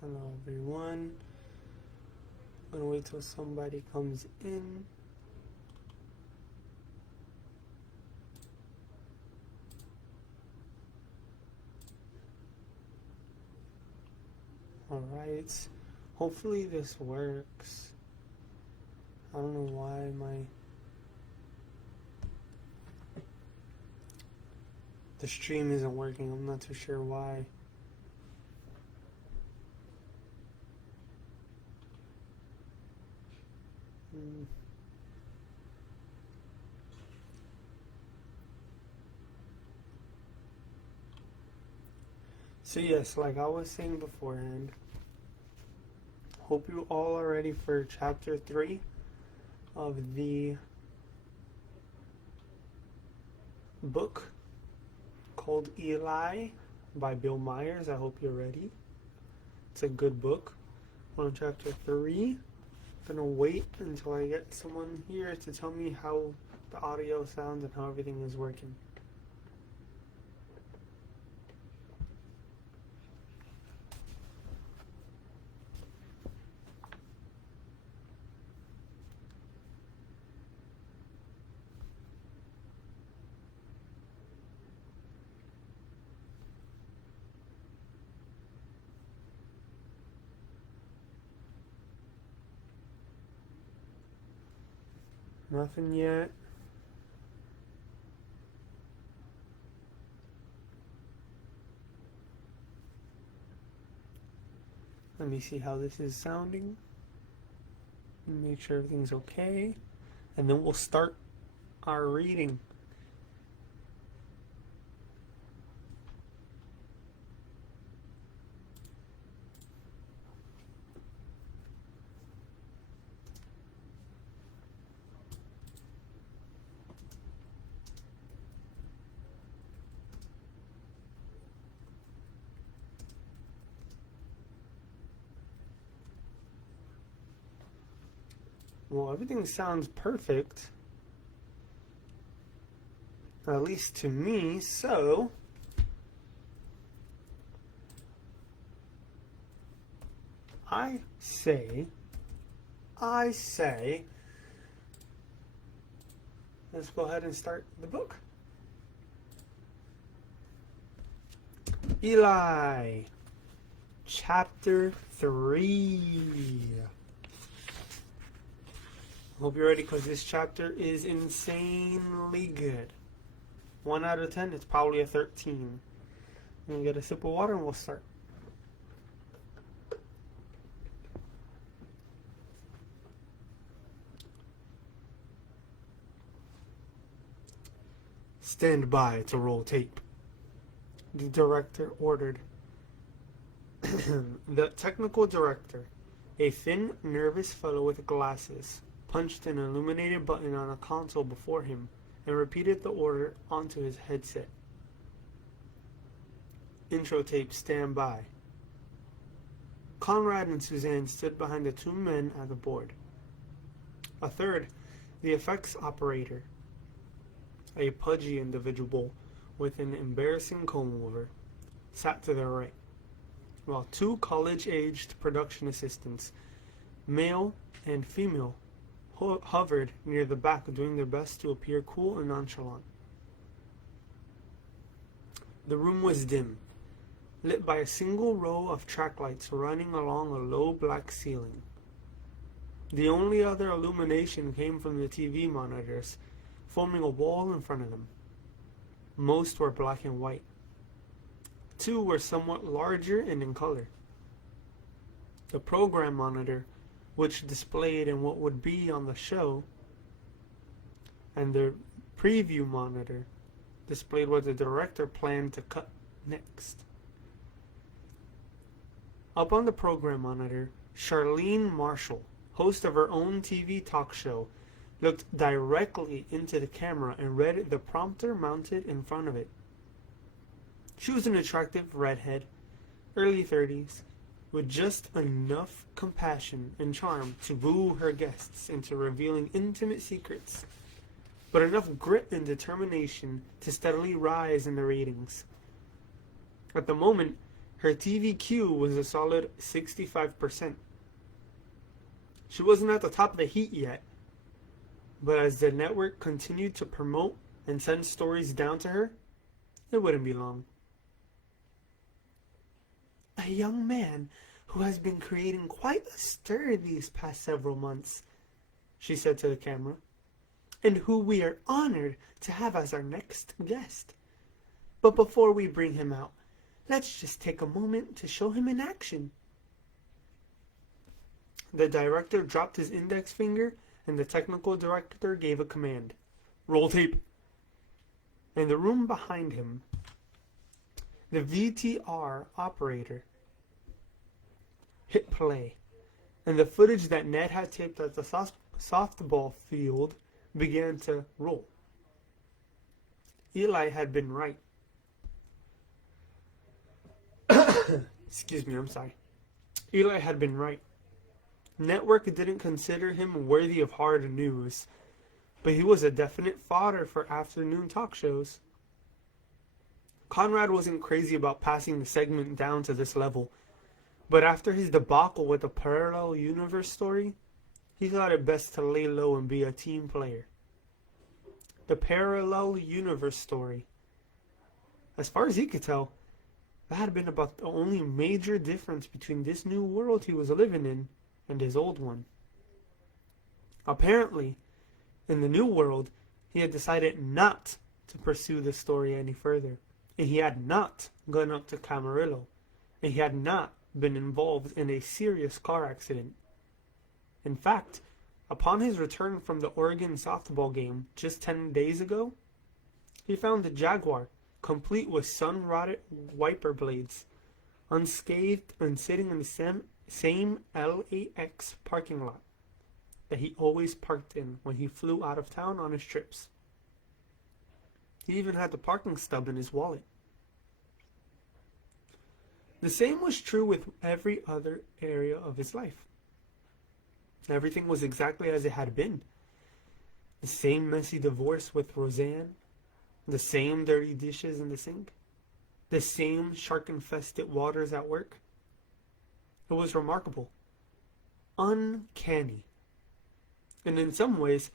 Hello everyone. I'm gonna wait till somebody comes in. Alright. Hopefully this works. I don't know why the stream isn't working. I'm not too sure why. So yes, like I was saying beforehand, hope you all are ready for chapter 3 of the book called Eli by Bill Myers. I hope you're ready. It's a good book. We're on chapter 3. I'm gonna wait until I get someone here to tell me how the audio sounds and how everything is working. Nothing yet. Let me see how this is sounding. Make sure everything's okay. And then we'll start our reading. Well, everything sounds perfect. At least to me, so I say, let's go ahead and start the book. Eli, chapter 3. Hope you're ready because this chapter is insanely good. 1 out of 10, it's probably a 13. I'm gonna get a sip of water and we'll start. Stand by to roll tape, the director ordered. The technical director, a thin, nervous fellow with glasses, punched an illuminated button on a console before him and repeated the order onto his headset. Intro tape, stand by. Conrad and Suzanne stood behind the two men at the board. A third, the effects operator, a pudgy individual with an embarrassing comb-over, sat to their right, while two college-aged production assistants, male and female, hovered near the back, doing their best to appear cool and nonchalant. The room was dim, lit by a single row of track lights running along a low black ceiling. The only other illumination came from the TV monitors, forming a wall in front of them. Most were black and white. Two were somewhat larger and in color. The program monitor, which displayed in what would be on the show, and the preview monitor displayed what the director planned to cut next. Up on the program monitor, Charlene Marshall, host of her own TV talk show, looked directly into the camera and read the prompter mounted in front of it. She was an attractive redhead, early 30s, with just enough compassion and charm to woo her guests into revealing intimate secrets, but enough grit and determination to steadily rise in the ratings. At the moment, Her TVQ was a solid 65%. She wasn't at the top of the heat yet, but as the network continued to promote and send stories down to her, it wouldn't be long. A young man who has been creating quite a stir these past several months, she said to the camera, and who we are honored to have as our next guest. But before we bring him out, let's just take a moment to show him in action. The director dropped his index finger and the technical director gave a command. Roll tape. In the room behind him, the VTR operator hit play, and the footage that Ned had taped at the softball field began to roll. Eli had been right. Excuse me, I'm sorry. Eli had been right. Network didn't consider him worthy of hard news, but he was a definite fodder for afternoon talk shows. Conrad wasn't crazy about passing the segment down to this level, but after his debacle with the parallel universe story, he thought it best to lay low and be a team player. The parallel universe story, as far as he could tell, that had been about the only major difference between this new world he was living in and his old one. Apparently, in the new world, he had decided not to pursue the story any further, and he had not gone up to Camarillo, and he had not been involved in a serious car accident. In fact, upon his return from the Oregon softball game just 10 days ago, he found the Jaguar, complete with sun-rotted wiper blades, unscathed and sitting in the same LAX parking lot that he always parked in when he flew out of town on his trips. He even had the parking stub in his wallet. The same was true with every other area of his life. Everything was exactly as it had been. The same messy divorce with Roseanne, the same dirty dishes in the sink, the same shark-infested waters at work. It was remarkable, uncanny, and in some ways,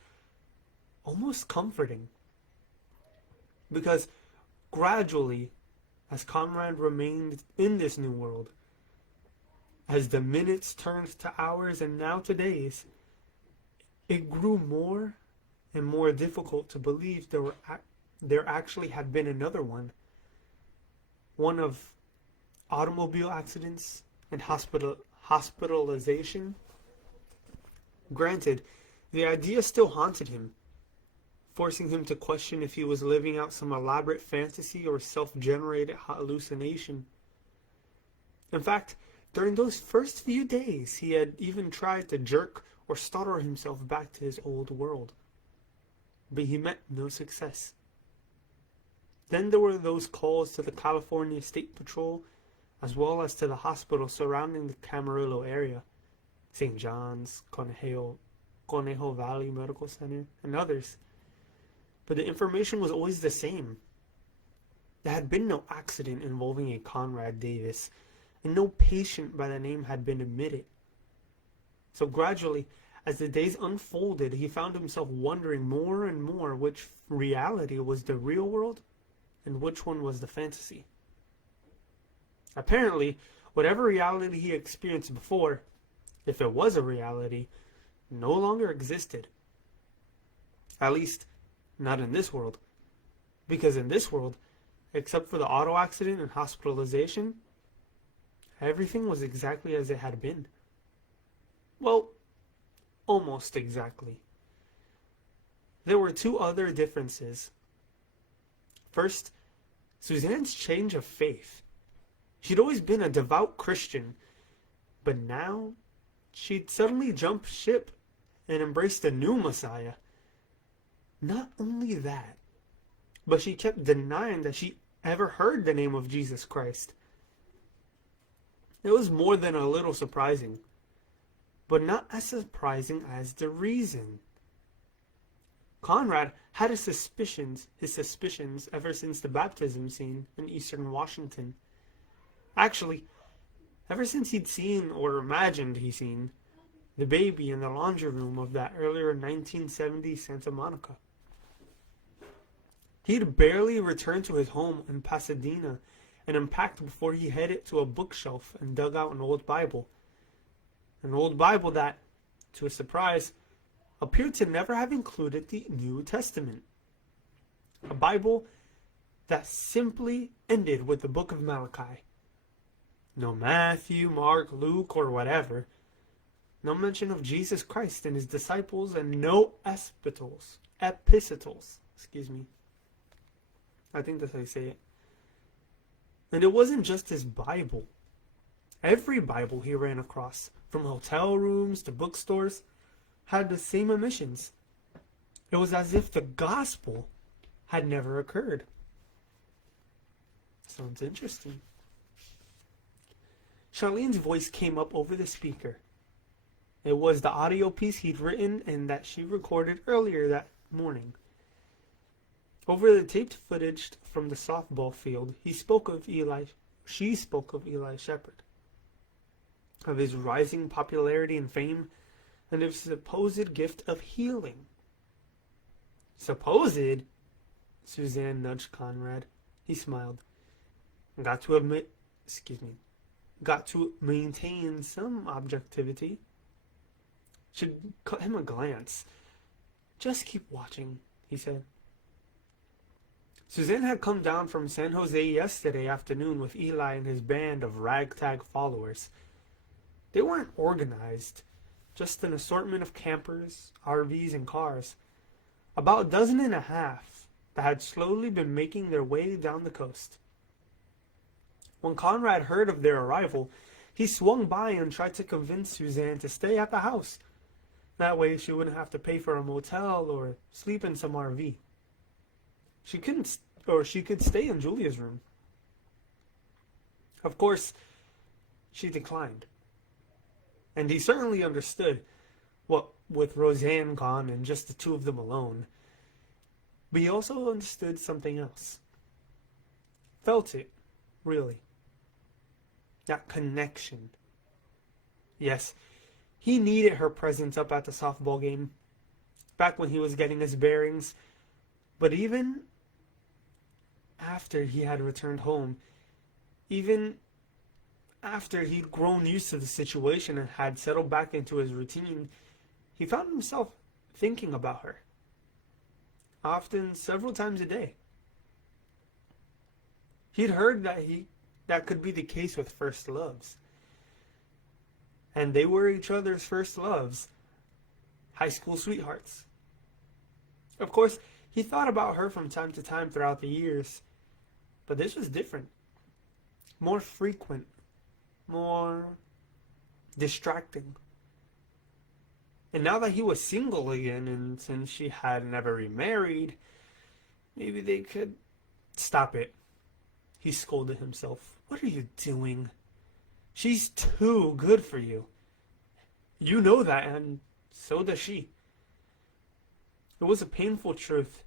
almost comforting. Because gradually, as Conrad remained in this new world, as the minutes turned to hours and now to days, it grew more and more difficult to believe there actually had been another one. One of automobile accidents and hospitalization. Granted, the idea still haunted him, forcing him to question if he was living out some elaborate fantasy or self-generated hallucination. In fact, during those first few days, he had even tried to jerk or stutter himself back to his old world. But he met no success. Then there were those calls to the California State Patrol, as well as to the hospitals surrounding the Camarillo area, St. John's, Conejo Valley Medical Center, and others. But the information was always the same. There had been no accident involving a Conrad Davis, and no patient by the name had been admitted. So gradually, as the days unfolded, he found himself wondering more and more which reality was the real world and which one was the fantasy. Apparently, whatever reality he experienced before, if it was a reality, no longer existed. At least, not in this world. Because in this world, except for the auto accident and hospitalization, everything was exactly as it had been. Well, almost exactly. There were two other differences. First, Suzanne's change of faith. She'd always been a devout Christian, but now she'd suddenly jumped ship and embraced a new Messiah. Not only that, but she kept denying that she ever heard the name of Jesus Christ. It was more than a little surprising, but not as surprising as the reason. Conrad had his suspicions ever since the baptism scene in Eastern Washington. Actually, ever since he'd seen, or imagined he seen, the baby in the laundry room of that earlier 1970s Santa Monica. He'd barely returned to his home in Pasadena and unpacked before he headed to a bookshelf and dug out an old Bible. An old Bible that, to his surprise, appeared to never have included the New Testament. A Bible that simply ended with the book of Malachi. No Matthew, Mark, Luke, or whatever. No mention of Jesus Christ and his disciples, and no epistles. I think that's how you say it. And it wasn't just his Bible. Every Bible he ran across, from hotel rooms to bookstores, had the same omissions. It was as if the gospel had never occurred. Sounds interesting. Charlene's voice came up over the speaker. It was the audio piece he'd written and that she recorded earlier that morning. Over the taped footage from the softball field, she spoke of Eli Shepherd, of his rising popularity and fame, and his supposed gift of healing. Supposed? Suzanne nudged Conrad. He smiled. Got to maintain some objectivity. She cut him a glance. Just keep watching, he said. Suzanne had come down from San Jose yesterday afternoon with Eli and his band of ragtag followers. They weren't organized, just an assortment of campers, RVs, and cars. About a dozen and a half that had slowly been making their way down the coast. When Conrad heard of their arrival, he swung by and tried to convince Suzanne to stay at the house. That way she wouldn't have to pay for a motel or sleep in some RV. She could stay in Julia's room. Of course, she declined. And he certainly understood, what with Roseanne gone and just the two of them alone. But he also understood something else. Felt it, really. That connection. Yes, he needed her presence up at the softball game, back when he was getting his bearings. But even after he had returned home, even after he'd grown used to the situation and had settled back into his routine, he found himself thinking about her. Often, several times a day. He'd heard that could be the case with first loves. And they were each other's first loves. High school sweethearts. Of course, he thought about her from time to time throughout the years. But this was different. More frequent. More distracting. And now that he was single again, and since she had never remarried, maybe they could stop it. He scolded himself. What are you doing? She's too good for you. You know that, and so does she. It was a painful truth,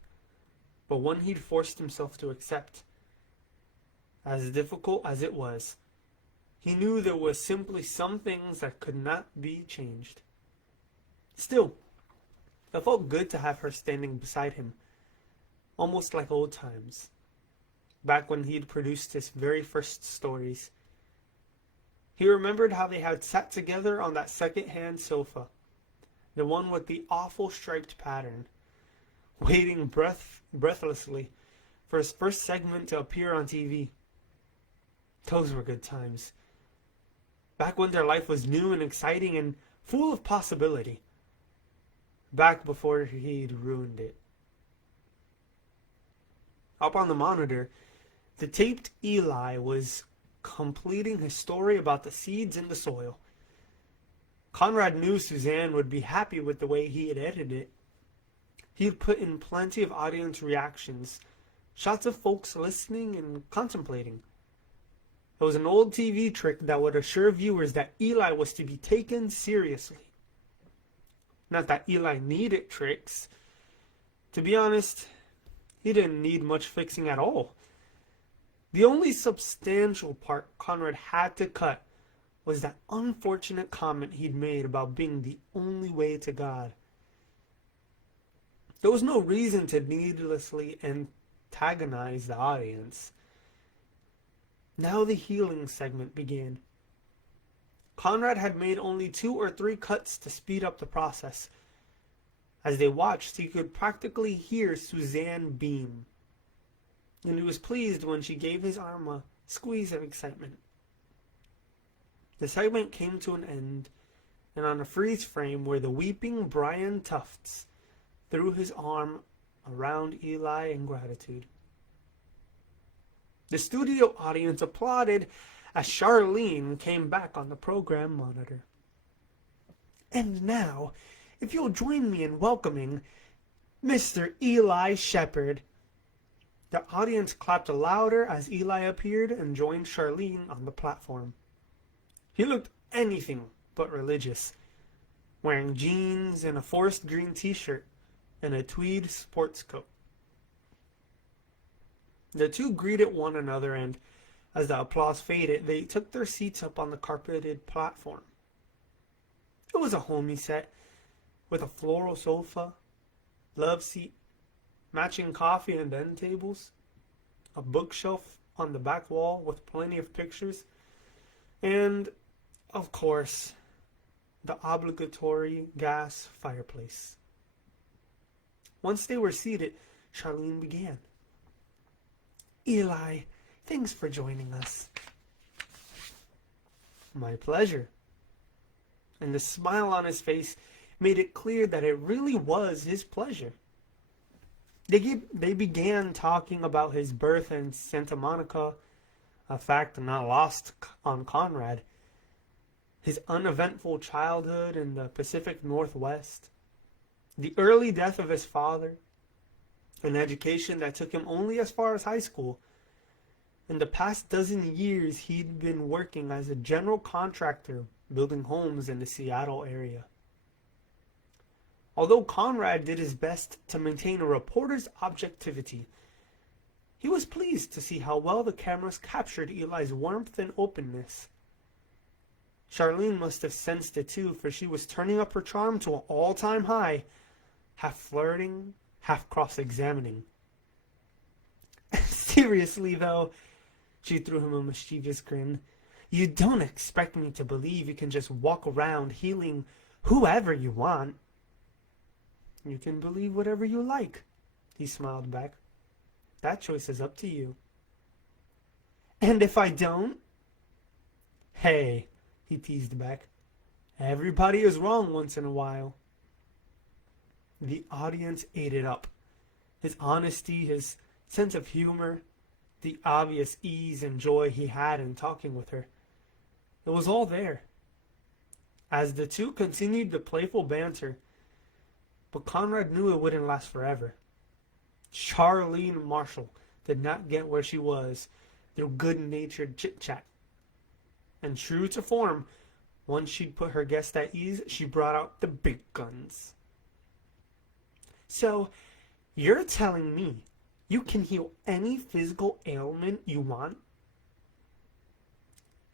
but one he'd forced himself to accept. As difficult as it was, he knew there were simply some things that could not be changed. Still, it felt good to have her standing beside him, almost like old times, back when he'd produced his very first stories. He remembered how they had sat together on that second-hand sofa, the one with the awful striped pattern, waiting breathlessly for his first segment to appear on TV. Those were good times. Back when their life was new and exciting and full of possibility. Back before he'd ruined it. Up on the monitor, the taped Eli was completing his story about the seeds in the soil. Conrad knew Suzanne would be happy with the way he had edited it. He'd put in plenty of audience reactions, shots of folks listening and contemplating. It was an old TV trick that would assure viewers that Eli was to be taken seriously. Not that Eli needed tricks. To be honest, he didn't need much fixing at all. The only substantial part Conrad had to cut was that unfortunate comment he'd made about being the only way to God. There was no reason to needlessly antagonize the audience. Now the healing segment began. Conrad had made only 2 or 3 cuts to speed up the process. As they watched, he could practically hear Suzanne beam, and he was pleased when she gave his arm a squeeze of excitement. The segment came to an end, and on a freeze frame where the weeping Brian Tufts threw his arm around Eli in gratitude. The studio audience applauded as Charlene came back on the program monitor. And now, if you'll join me in welcoming Mr. Eli Shepherd. The audience clapped louder as Eli appeared and joined Charlene on the platform. He looked anything but religious, wearing jeans and a forest green t-shirt and a tweed sports coat. The two greeted one another, and as the applause faded, they took their seats up on the carpeted platform. It was a homey set, with a floral sofa, love seat, matching coffee and end tables, a bookshelf on the back wall with plenty of pictures, and, of course, the obligatory gas fireplace. Once they were seated, Charlene began. Eli, thanks for joining us. My pleasure. And the smile on his face made it clear that it really was his pleasure. They began talking about his birth in Santa Monica, a fact not lost on Conrad, his uneventful childhood in the Pacific Northwest, the early death of his father, an education that took him only as far as high school. In the past dozen years, he'd been working as a general contractor, building homes in the Seattle area. Although Conrad did his best to maintain a reporter's objectivity, he was pleased to see how well the cameras captured Eli's warmth and openness. Charlene must have sensed it too, for she was turning up her charm to an all-time high, half flirting, half cross-examining. Seriously, though, she threw him a mischievous grin, you don't expect me to believe you can just walk around healing whoever you want. You can believe whatever you like, he smiled back. That choice is up to you. And if I don't? Hey, he teased back. Everybody is wrong once in a while. The audience ate it up. His honesty, his sense of humor, the obvious ease and joy he had in talking with her. It was all there. As the two continued the playful banter, but Conrad knew it wouldn't last forever. Charlene Marshall did not get where she was through good-natured chit-chat. And true to form, once she'd put her guest at ease, she brought out the big guns. So, you're telling me you can heal any physical ailment you want?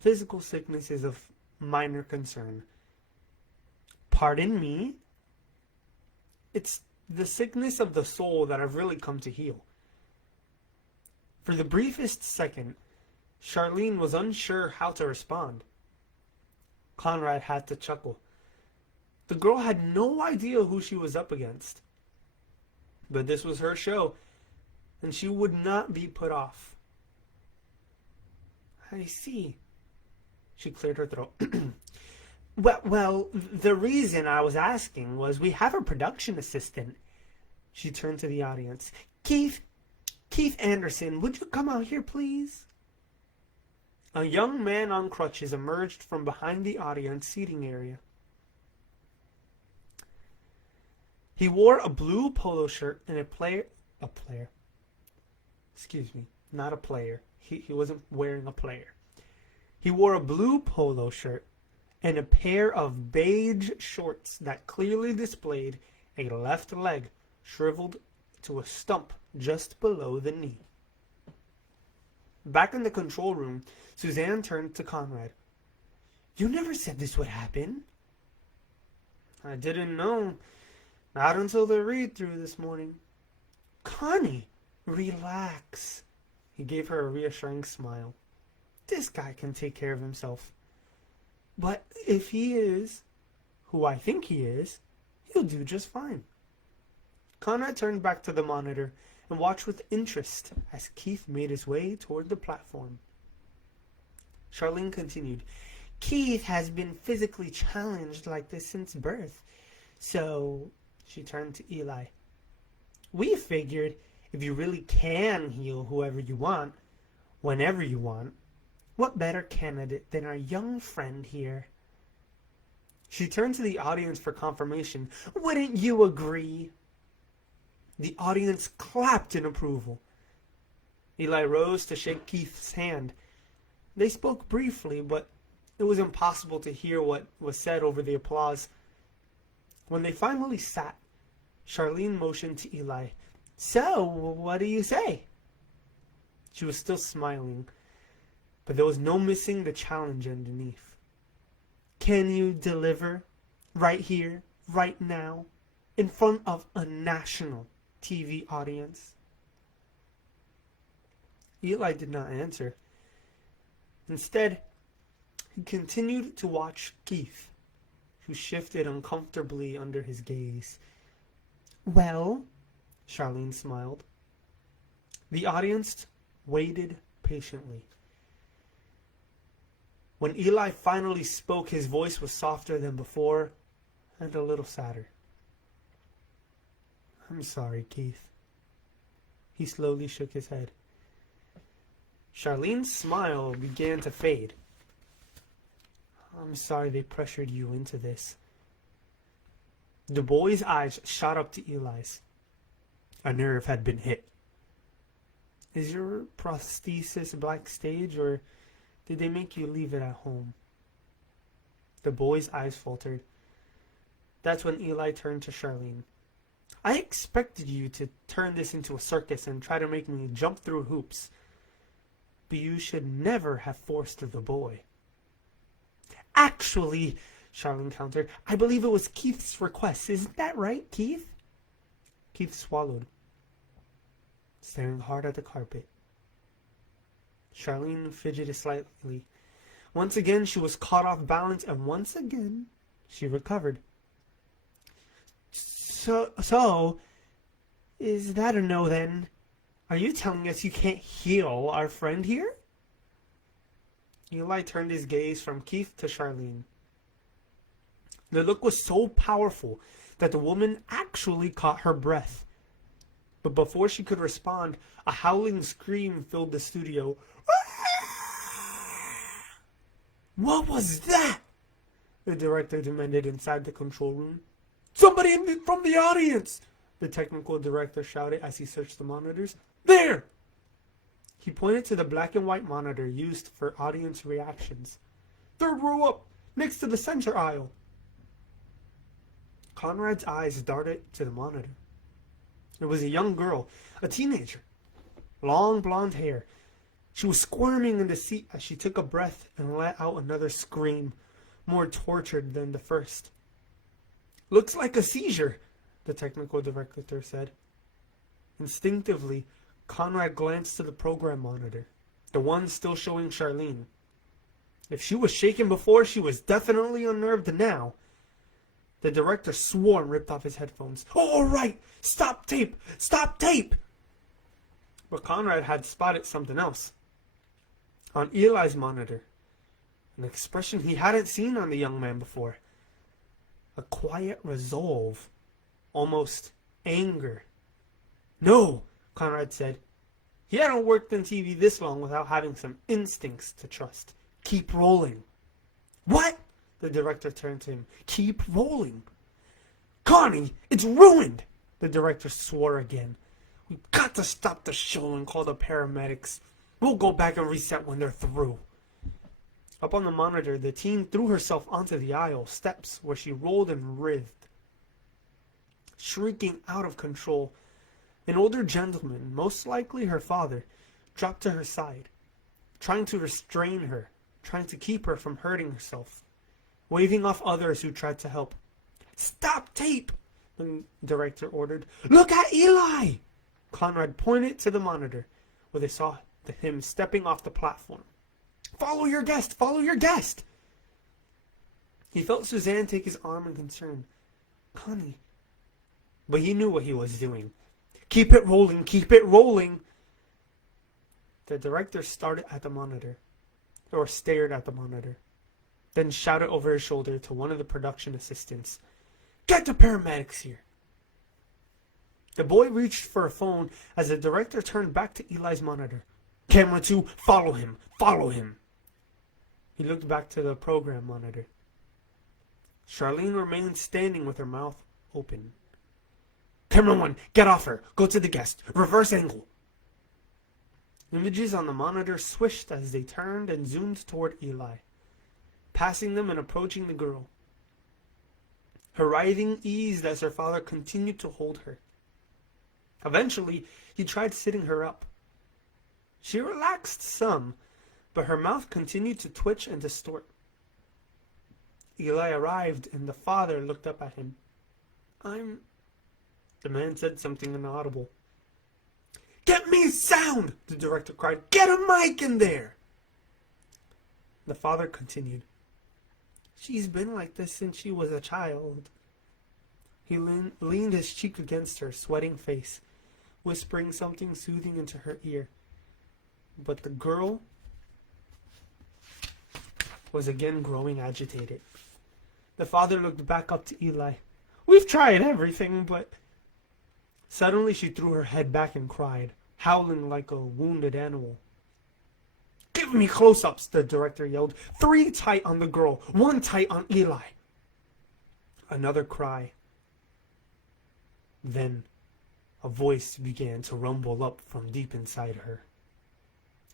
Physical sickness is of minor concern. Pardon me? It's the sickness of the soul that I've really come to heal. For the briefest second, Charlene was unsure how to respond. Conrad had to chuckle. The girl had no idea who she was up against. But this was her show, and she would not be put off. I see. She cleared her throat. Well, the reason I was asking was we have a production assistant. She turned to the audience. Keith Anderson, would you come out here, please? A young man on crutches emerged from behind the audience seating area. He wore a blue polo shirt and He wasn't wearing a player. He wore a blue polo shirt and a pair of beige shorts that clearly displayed a left leg shriveled to a stump just below the knee. Back in the control room, Suzanne turned to Conrad. You never said this would happen. I didn't know. Not until the read-through this morning. Connie, relax. He gave her a reassuring smile. This guy can take care of himself. But if he is who I think he is, he'll do just fine. Conrad turned back to the monitor and watched with interest as Keith made his way toward the platform. Charlene continued, Keith has been physically challenged like this since birth. So, she turned to Eli. We figured if you really can heal whoever you want, whenever you want, what better candidate than our young friend here? She turned to the audience for confirmation. Wouldn't you agree? The audience clapped in approval. Eli rose to shake Keith's hand. They spoke briefly, but it was impossible to hear what was said over the applause. When they finally sat, Charlene motioned to Eli. So, what do you say? She was still smiling, but there was no missing the challenge underneath. Can you deliver right here, right now, in front of a national TV audience? Eli did not answer. Instead, he continued to watch Keith, who shifted uncomfortably under his gaze. Well, Charlene smiled. The audience waited patiently. When Eli finally spoke, his voice was softer than before and a little sadder. I'm sorry, Keith. He slowly shook his head. Charlene's smile began to fade. I'm sorry they pressured you into this. The boy's eyes shot up to Eli's. A nerve had been hit. Is your prosthesis backstage, or did they make you leave it at home? The boy's eyes faltered. That's when Eli turned to Charlene. I expected you to turn this into a circus and try to make me jump through hoops. But you should never have forced the boy. Actually, Charlene countered, I believe it was Keith's request. Isn't that right, Keith? Keith swallowed, staring hard at the carpet. Charlene fidgeted slightly. Once again, she was caught off balance, and once again, she recovered. So, is that a no then? Are you telling us you can't heal our friend here? Eli turned his gaze from Keith to Charlene. The look was so powerful that the woman actually caught her breath. But before she could respond, a howling scream filled the studio. What was that? The director demanded inside the control room. Somebody from the audience! The technical director shouted as he searched the monitors. There! He pointed to the black and white monitor used for audience reactions. Third row up, next to the center aisle. Conrad's eyes darted to the monitor. It was a young girl, a teenager. Long blonde hair. She was squirming in the seat as she took a breath and let out another scream, more tortured than the first. Looks like a seizure, the technical director said. Instinctively, Conrad glanced to the program monitor, the one still showing Charlene. If she was shaken before, she was definitely unnerved now. The director swore and ripped off his headphones. Oh, all right! Stop tape! Stop tape! But Conrad had spotted something else. On Eli's monitor, an expression he hadn't seen on the young man before. A quiet resolve. Almost anger. No, Conrad said. He hadn't worked in TV this long without having some instincts to trust. Keep rolling. What? The director turned to him. Keep rolling. Connie, it's ruined! The director swore again. We've got to stop the show and call the paramedics. We'll go back and reset when they're through. Up on the monitor, the teen threw herself onto the aisle steps where she rolled and writhed. Shrieking out of control, an older gentleman, most likely her father, dropped to her side. trying to restrain her, trying to keep her from hurting herself, waving off others who tried to help. "Stop tape!" the director ordered. "Look at Eli!" Conrad pointed to the monitor, where they saw him stepping off the platform. "Follow your guest! Follow your guest!" He felt Suzanne take his arm in concern. "Connie." But he knew what he was doing. "Keep it rolling! Keep it rolling!" The director stared at the monitor, then shouted over his shoulder to one of the production assistants, "Get the paramedics here!" The boy reached for a phone as the director turned back to Eli's monitor. "Camera 2, follow him! Follow him!" He looked back to the program monitor. Charlene remained standing with her mouth open. "Camera 1, get off her! Go to the guest! Reverse angle!" Images on the monitor swished as they turned and zoomed toward Eli, passing them and approaching the girl. Her writhing eased as her father continued to hold her. Eventually, he tried sitting her up. She relaxed some, but her mouth continued to twitch and distort. Eli arrived, and the father looked up at him. The man said something inaudible. "Get me sound!" the director cried. "Get a mic in there!" The father continued. "She's been like this since she was a child." He leaned his cheek against her sweating face, whispering something soothing into her ear. But the girl was again growing agitated. The father looked back up to Eli. "We've tried everything, but..." Suddenly she threw her head back and cried, howling like a wounded animal. "Give me close-ups," the director yelled. 3 tight on the girl, 1 tight on Eli." Another cry. Then a voice began to rumble up from deep inside her.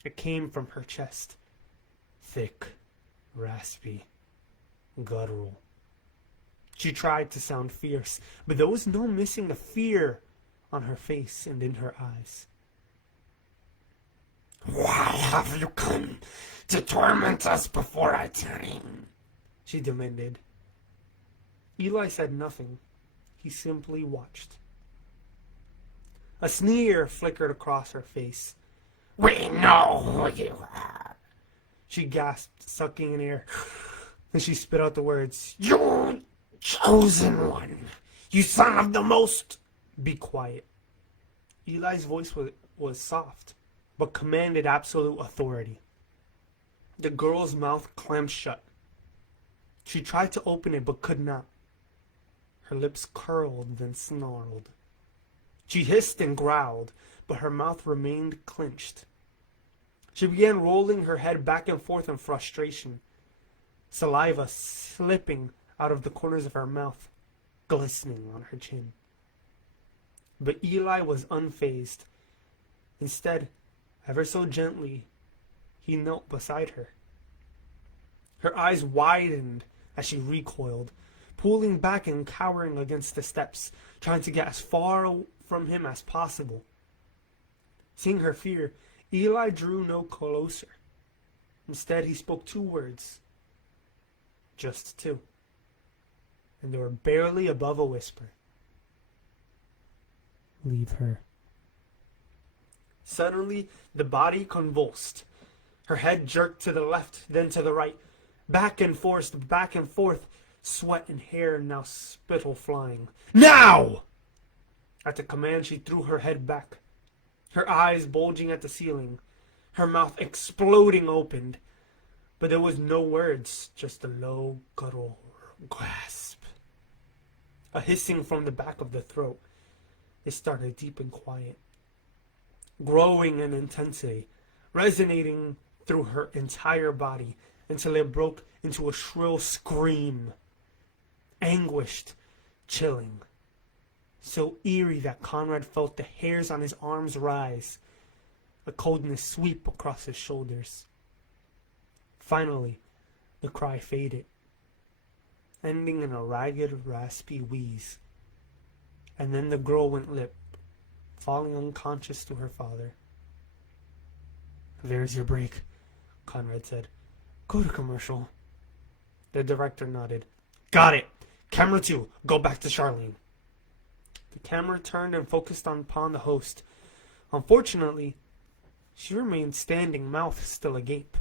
It came from her chest. Thick, raspy, guttural. She tried to sound fierce, but there was no missing the fear on her face and in her eyes. "Why have you come to torment us before our time?" she demanded. Eli said nothing. He simply watched. A sneer flickered across her face. "We know who you are," she gasped, sucking in air. Then she spit out the words, "You chosen one, you son of the most..." "Be quiet." Eli's voice was soft, but commanded absolute authority. The girl's mouth clamped shut. She tried to open it, but could not. Her lips curled, then snarled. She hissed and growled, but her mouth remained clenched. She began rolling her head back and forth in frustration, saliva slipping out of the corners of her mouth, glistening on her chin. But Eli was unfazed. Instead, ever so gently, he knelt beside her. Her eyes widened as she recoiled, pulling back and cowering against the steps, trying to get as far from him as possible. Seeing her fear, Eli drew no closer. Instead, he spoke 2 words. Just 2. And they were barely above a whisper. "Leave her." Suddenly, the body convulsed. Her head jerked to the left, then to the right, back and forth, sweat and hair now spittle flying. "Now!" At the command, she threw her head back, her eyes bulging at the ceiling, her mouth exploding open. But there was no words, just a low, guttural gasp. A hissing from the back of the throat. It started deep and quiet, growing in intensity, resonating through her entire body until it broke into a shrill scream. Anguished, chilling, so eerie that Conrad felt the hairs on his arms rise, a coldness sweep across his shoulders. Finally, the cry faded, ending in a ragged, raspy wheeze. And then the girl went limp, falling unconscious to her father. "There's your break. Conrad said. Go to commercial. The director nodded. Got it. Camera 2, go back to Charlene. The camera turned and focused upon the host. Unfortunately, she remained standing, mouth still agape.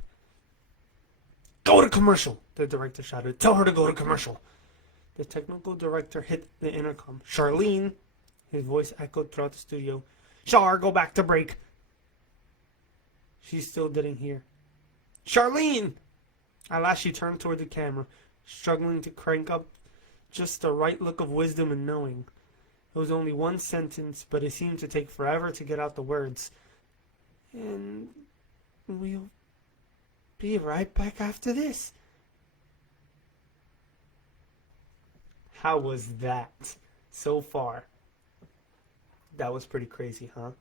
Go to commercial, the director shouted. Tell her to go to commercial. The technical director hit the intercom. Charlene, his voice echoed throughout the studio. Char, go back to break. She still didn't hear. Charlene! At last she turned toward the camera, struggling to crank up just the right look of wisdom and knowing. It was only one sentence, but it seemed to take forever to get out the words. And we'll be right back after this. How was that so far? That was pretty crazy, huh?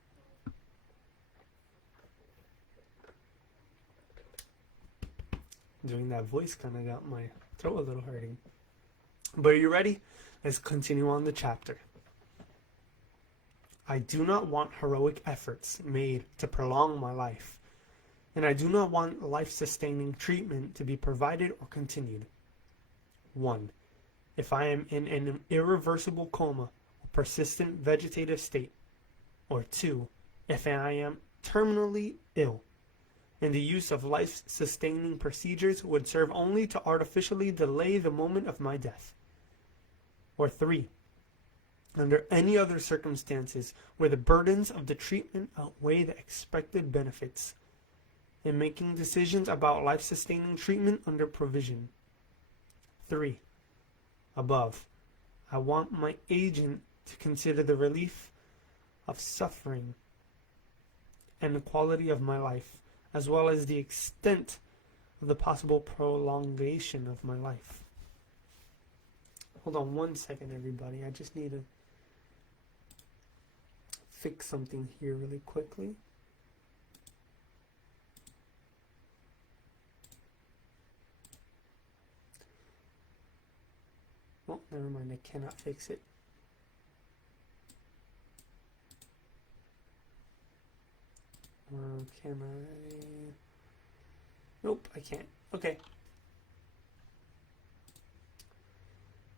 Doing that voice kind of got my throat a little hurting. But are you ready? Let's continue on the chapter. I do not want heroic efforts made to prolong my life, and I do not want life-sustaining treatment to be provided or continued. 1. If I am in an irreversible coma or persistent vegetative state, or 2. If I am terminally ill, and the use of life-sustaining procedures would serve only to artificially delay the moment of my death. Or 3. Under any other circumstances where the burdens of the treatment outweigh the expected benefits, in making decisions about life-sustaining treatment under provision. 3. Above, I want my agent to consider the relief of suffering and the quality of my life, as well as the extent of the possible prolongation of my life. Hold on one second, everybody. I just need to fix something here really quickly. Oh, never mind. I cannot fix it. Can I? Nope, I can't. Okay.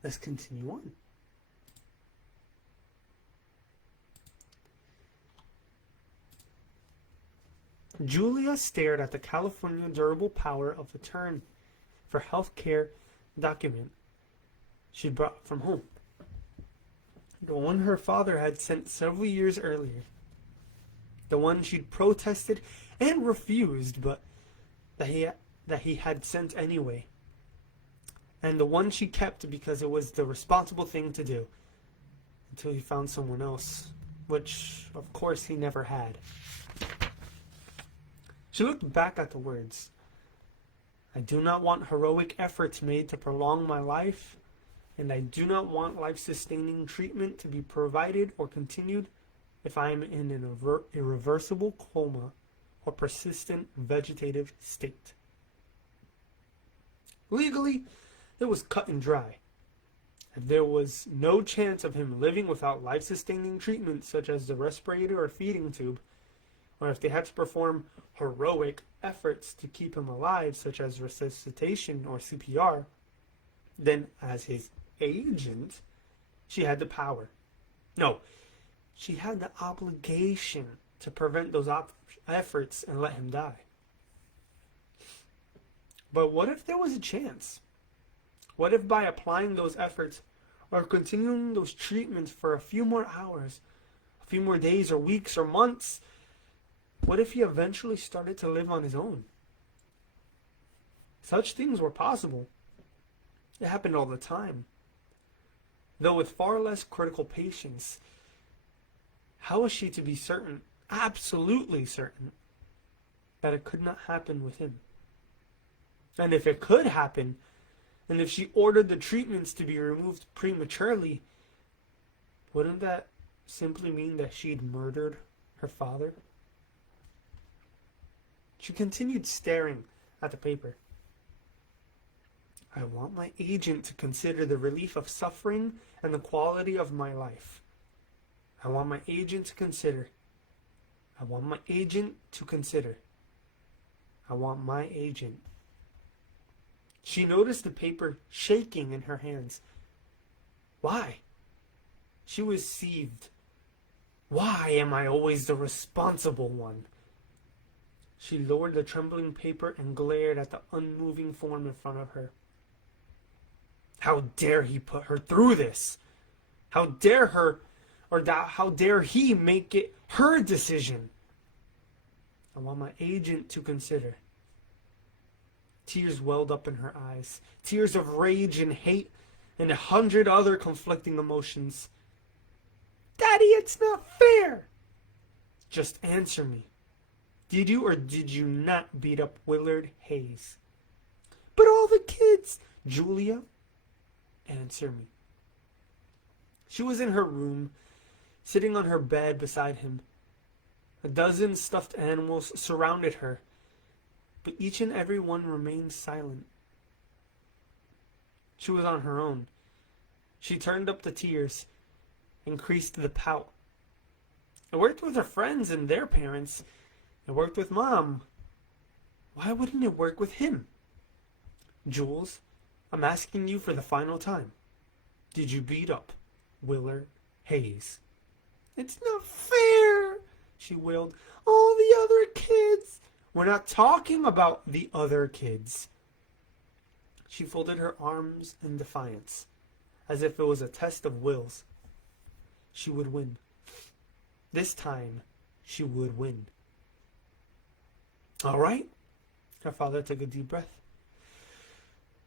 Let's continue on. Julia stared at the California Durable Power of Attorney for Health Care document she'd brought from home. The one her father had sent several years earlier. The one she'd protested and refused, but that he had sent anyway. And the one she kept because it was the responsible thing to do, until he found someone else, which, of course, he never had. She looked back at the words. I do not want heroic efforts made to prolong my life, and I do not want life-sustaining treatment to be provided or continued if I am in an irreversible coma or persistent vegetative state. Legally, it was cut and dry. If there was no chance of him living without life-sustaining treatment such as the respirator or feeding tube, or if they had to perform heroic efforts to keep him alive such as resuscitation or CPR, then as his agent, she had the power. No, she had the obligation to prevent those efforts and let him die. But what if there was a chance? What if by applying those efforts or continuing those treatments for a few more hours, a few more days or weeks or months, what if he eventually started to live on his own? Such things were possible. It happened all the time. Though with far less critical patients, how was she to be certain, absolutely certain, that it could not happen with him? And if it could happen, and if she ordered the treatments to be removed prematurely, wouldn't that simply mean that she'd murdered her father? She continued staring at the paper. I want my agent to consider the relief of suffering and the quality of my life. I want my agent to consider. I want my agent to consider. I want my agent. She noticed the paper shaking in her hands. Why? She was seethed. Why am I always the responsible one? She lowered the trembling paper and glared at the unmoving form in front of her. How dare he put her through this? How dare her, how dare he make it her decision? I want my agent to consider. Tears welled up in her eyes, tears of rage and hate and 100 other conflicting emotions. Daddy, it's not fair. Just answer me. Did you or did you not beat up Willard Hayes? But all the kids, Julia, answer me. She was in her room, sitting on her bed beside him. A dozen stuffed animals surrounded her, but each and every one remained silent. She was on her own. She turned up the tears, increased the pout. It worked with her friends and their parents. It worked with Mom. Why wouldn't it work with him? Jules, I'm asking you for the final time. Did you beat up Willard Hayes? It's not fair, she wailed. All the other kids. We're not talking about the other kids. She folded her arms in defiance, as if it was a test of wills. She would win. This time, she would win. All right. Her father took a deep breath.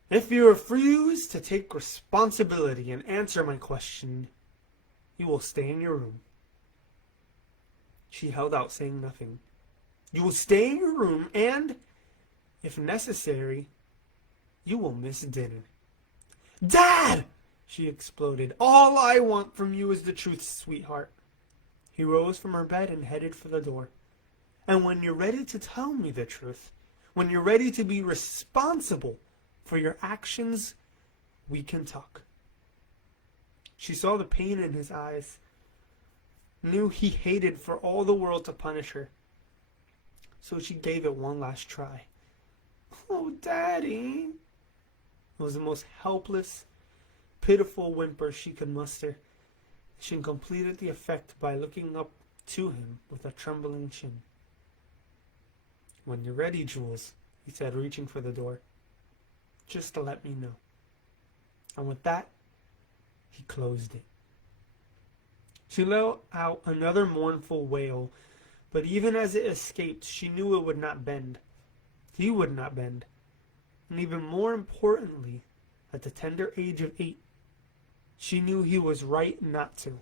If you refuse to take responsibility and answer my question, you will stay in your room. She held out, saying nothing. You will stay in your room and, if necessary, you will miss dinner. Dad! She exploded. All I want from you is the truth, sweetheart. He rose from her bed and headed for the door. And when you're ready to tell me the truth, when you're ready to be responsible for your actions, we can talk. She saw the pain in his eyes, knew he hated for all the world to punish her. So she gave it one last try. Oh, Daddy. It was the most helpless, pitiful whimper she could muster. She completed the effect by looking up to him with a trembling chin. When you're ready, Jules, he said, reaching for the door. Just to let me know. And with that, he closed it. She let out another mournful wail, but even as it escaped, she knew it would not bend. He would not bend. And even more importantly, at the tender age of 8, she knew he was right not to.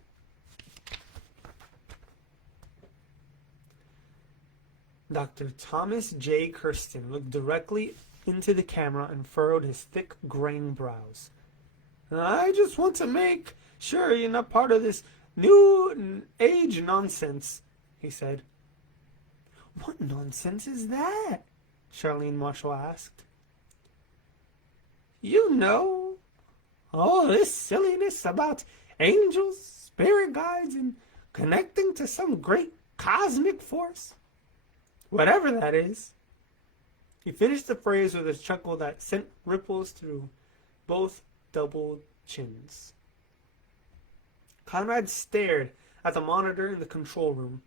Dr. Thomas J. Kirsten looked directly into the camera and furrowed his thick, graying brows. I just want to make sure you're not part of this new age nonsense, he said. What nonsense is that? Charlene Marshall asked. You know, all this silliness about angels, spirit guides, and connecting to some great cosmic force. Whatever that is. He finished the phrase with a chuckle that sent ripples through both double chins. Conrad stared at the monitor in the control room.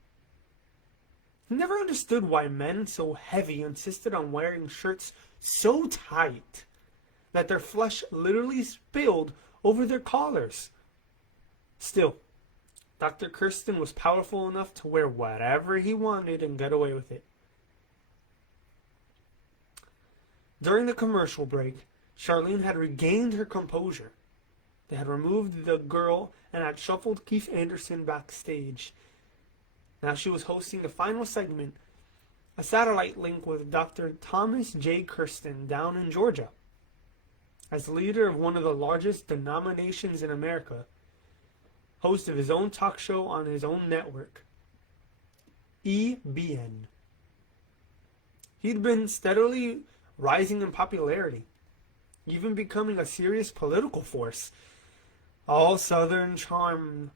He never understood why men so heavy insisted on wearing shirts so tight that their flesh literally spilled over their collars. Still, Dr. Kirsten was powerful enough to wear whatever he wanted and get away with it. During the commercial break, Charlene had regained her composure. They had removed the girl and had shuffled Keith Anderson backstage. Now she was hosting the final segment, a satellite link with Dr. Thomas J. Kirsten down in Georgia. As leader of one of the largest denominations in America, host of his own talk show on his own network, EBN. He'd been steadily rising in popularity, even becoming a serious political force. All Southern charm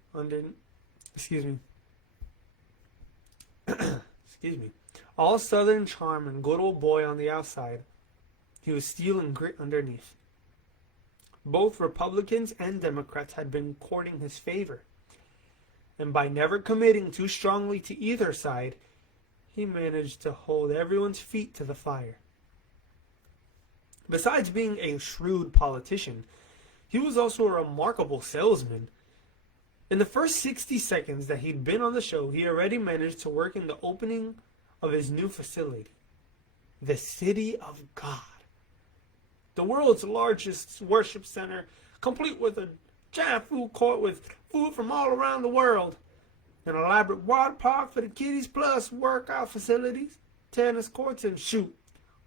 All southern charm and good old boy on the outside, he was steel and grit underneath. Both Republicans and Democrats had been courting his favor, and by never committing too strongly to either side, he managed to hold everyone's feet to the fire. Besides being a shrewd politician, he was also a remarkable salesman. In the first 60 seconds that he'd been on the show, he already managed to work in the opening of his new facility, the City of God, the world's largest worship center, complete with a giant food court with food from all around the world, an elaborate water park for the kiddies, plus workout facilities, tennis courts, and shoot,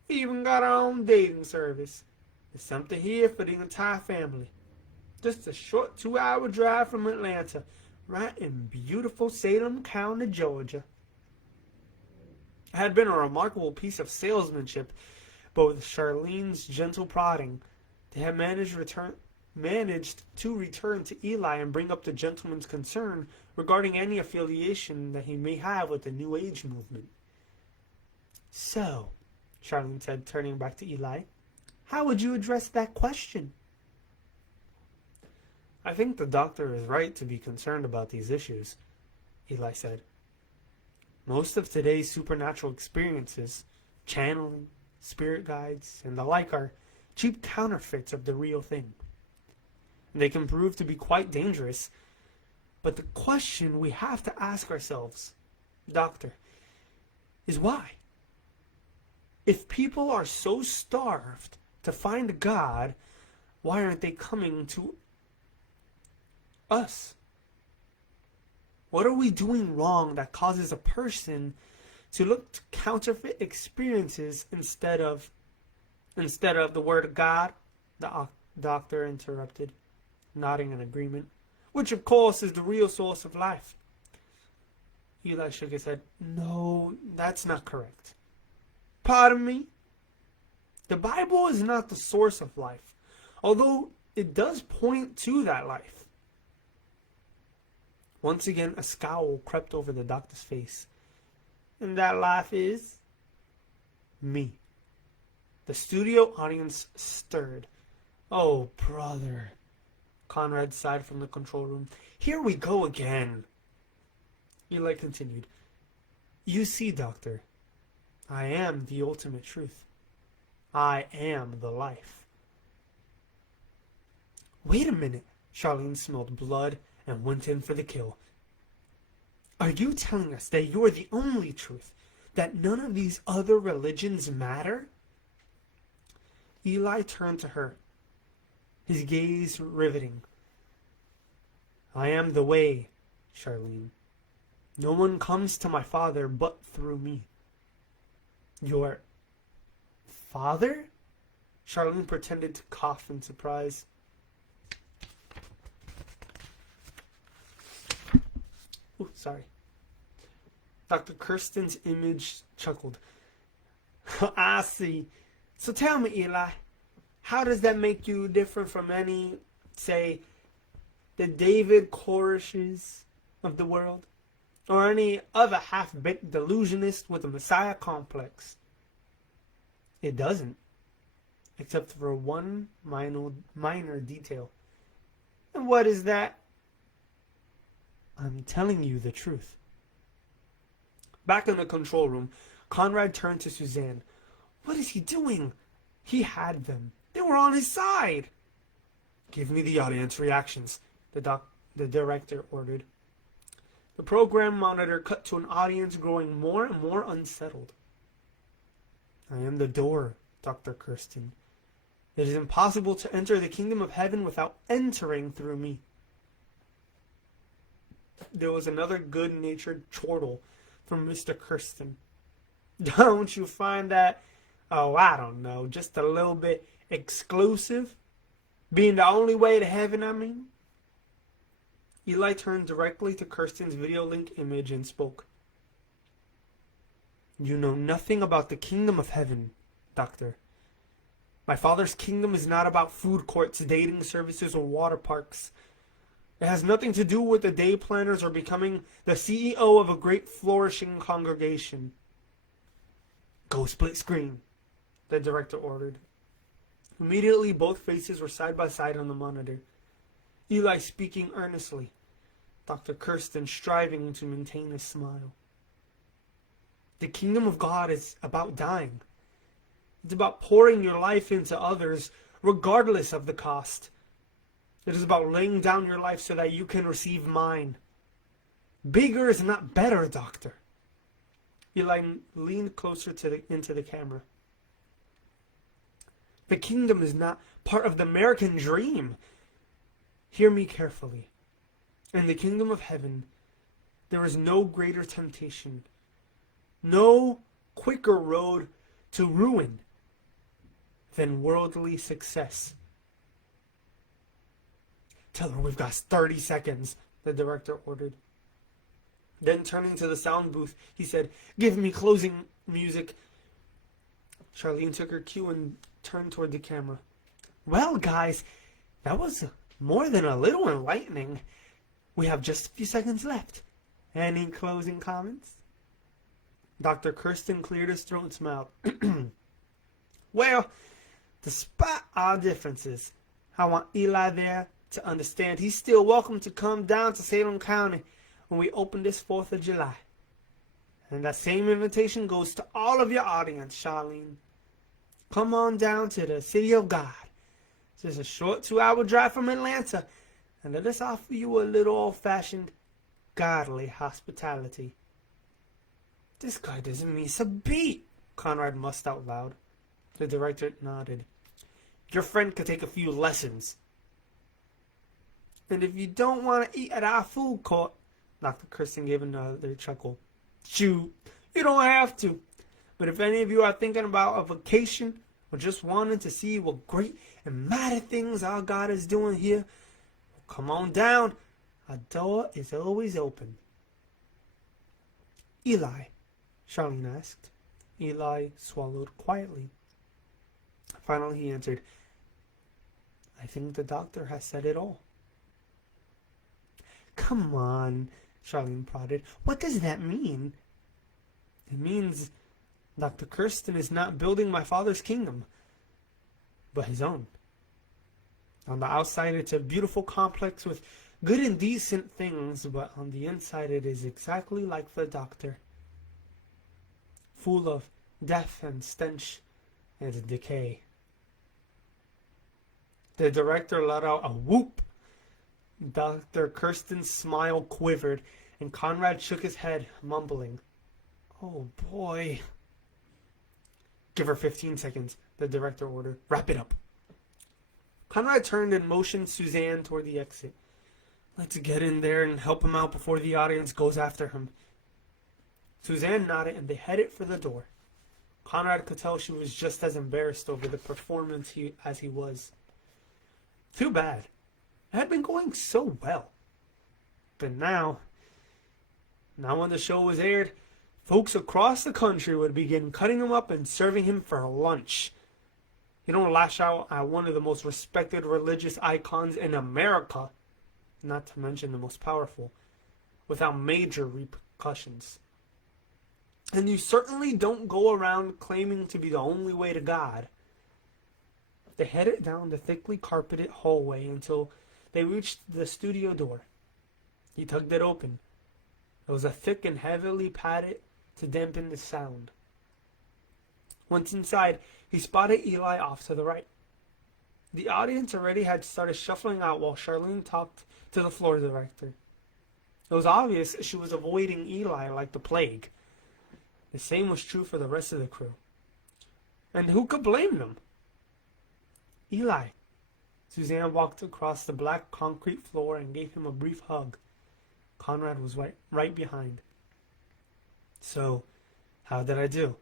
we even got our own dating service. There's something here for the entire family. Just a short 2-hour drive from Atlanta, right in beautiful Salem County, Georgia. It had been a remarkable piece of salesmanship, but with Charlene's gentle prodding, they had managed to return to Eli and bring up the gentleman's concern regarding any affiliation that he may have with the New Age movement. So, Charlene said, turning back to Eli, how would you address that question? I think the doctor is right to be concerned about these issues, Eli said. Most of today's supernatural experiences, channeling, spirit guides, and the like are cheap counterfeits of the real thing. They can prove to be quite dangerous, but the question we have to ask ourselves, doctor, is why? If people are so starved to find God, why aren't they coming to us? What are we doing wrong that causes a person to look to counterfeit experiences instead of the word God? The doctor interrupted, nodding in agreement, which of course is the real source of life. Eli shook his head. No, that's not correct. Pardon me? The Bible is not the source of life, although it does point to that life. Once again, a scowl crept over the doctor's face. And that life is me. The studio audience stirred. Oh, brother. Conrad sighed from the control room. Here we go again. Eli continued. You see, doctor, I am the ultimate truth. I am the life. Wait a minute. Charlene smelled blood and went in for the kill. Are you telling us that you're the only truth? That none of these other religions matter? Eli turned to her, his gaze riveting. I am the way, Charlene. No one comes to my Father but through me. Your father? Charlene pretended to cough in surprise. Ooh, sorry. Dr. Kirsten's image chuckled. I see. So tell me, Eli, how does that make you different from any, say, the David Koreshes of the world? Or any other half-baked delusionist with a Messiah complex? It doesn't. Except for one minor detail. And what is that? I'm telling you the truth. Back in the control room, Conrad turned to Suzanne. What is he doing? He had them. They were on his side. Give me the audience reactions, the director ordered. The program monitor cut to an audience growing more and more unsettled. I am the door, Dr. Kirsten. It is impossible to enter the kingdom of heaven without entering through me. There was another good-natured chortle from Mr. Kirsten. Don't you find that, I don't know, just a little bit exclusive? Being the only way to heaven, I mean? Eli turned directly to Kirsten's video link image and spoke. You know nothing about the kingdom of heaven, Doctor. My Father's kingdom is not about food courts, dating services, or water parks. It has nothing to do with the day planners or becoming the CEO of a great flourishing congregation. Go split screen, the director ordered. Immediately, both faces were side by side on the monitor. Eli speaking earnestly, Dr. Kirsten striving to maintain a smile. The kingdom of God is about dying. It's about pouring your life into others, regardless of the cost. It is about laying down your life so that you can receive mine. Bigger is not better, Doctor. Eli leaned closer into the camera. The kingdom is not part of the American dream. Hear me carefully. In the kingdom of heaven, there is no greater temptation, no quicker road to ruin than worldly success. Tell her we've got 30 seconds, the director ordered. Then turning to the sound booth, he said, "Give me closing music." Charlene took her cue and turned toward the camera. Well, guys, that was more than a little enlightening. We have just a few seconds left. Any closing comments? Dr. Kirsten cleared his throat and smiled. Well, despite our differences, I want Eli there to understand he's still welcome to come down to Salem County when we open this 4th of July. And that same invitation goes to all of your audience, Charlene. Come on down to the City of God. It's just a short 2-hour drive from Atlanta, and let us offer you a little old-fashioned, godly hospitality. This guy doesn't miss a beat, Conrad mussed out loud. The director nodded. Your friend could take a few lessons. And if you don't want to eat at our food court, Dr. Kirsten gave another chuckle. Shoot, you don't have to. But if any of you are thinking about a vacation or just wanting to see what great and mighty things our God is doing here, come on down. Our door is always open. Eli, Charlene asked. Eli swallowed quietly. Finally he answered, I think the doctor has said it all. Come on, Charlene prodded. What does that mean? It means Dr. Kirsten is not building my father's kingdom, but his own. On the outside, it's a beautiful complex with good and decent things, but on the inside, it is exactly like the doctor. Full of death and stench and decay. The director let out a whoop. Dr. Kirsten's smile quivered, and Conrad shook his head, mumbling, Oh boy. Give her 15 seconds, the director ordered. Wrap it up. Conrad turned and motioned Suzanne toward the exit. Let's get in there and help him out before the audience goes after him. Suzanne nodded and they headed for the door. Conrad could tell she was just as embarrassed over the performance as he was. Too bad. It had been going so well. But now when the show was aired, folks across the country would begin cutting him up and serving him for lunch. You don't lash out at one of the most respected religious icons in America, not to mention the most powerful, without major repercussions. And you certainly don't go around claiming to be the only way to God. They headed down the thickly carpeted hallway until they reached the studio door. He tugged it open. It was a thick and heavily padded to dampen the sound. Once inside, he spotted Eli off to the right. The audience already had started shuffling out while Charlene talked to the floor director. It was obvious she was avoiding Eli like the plague. The same was true for the rest of the crew. And who could blame them? Eli. Suzanne walked across the black concrete floor and gave him a brief hug. Conrad was right behind. So, how did I do?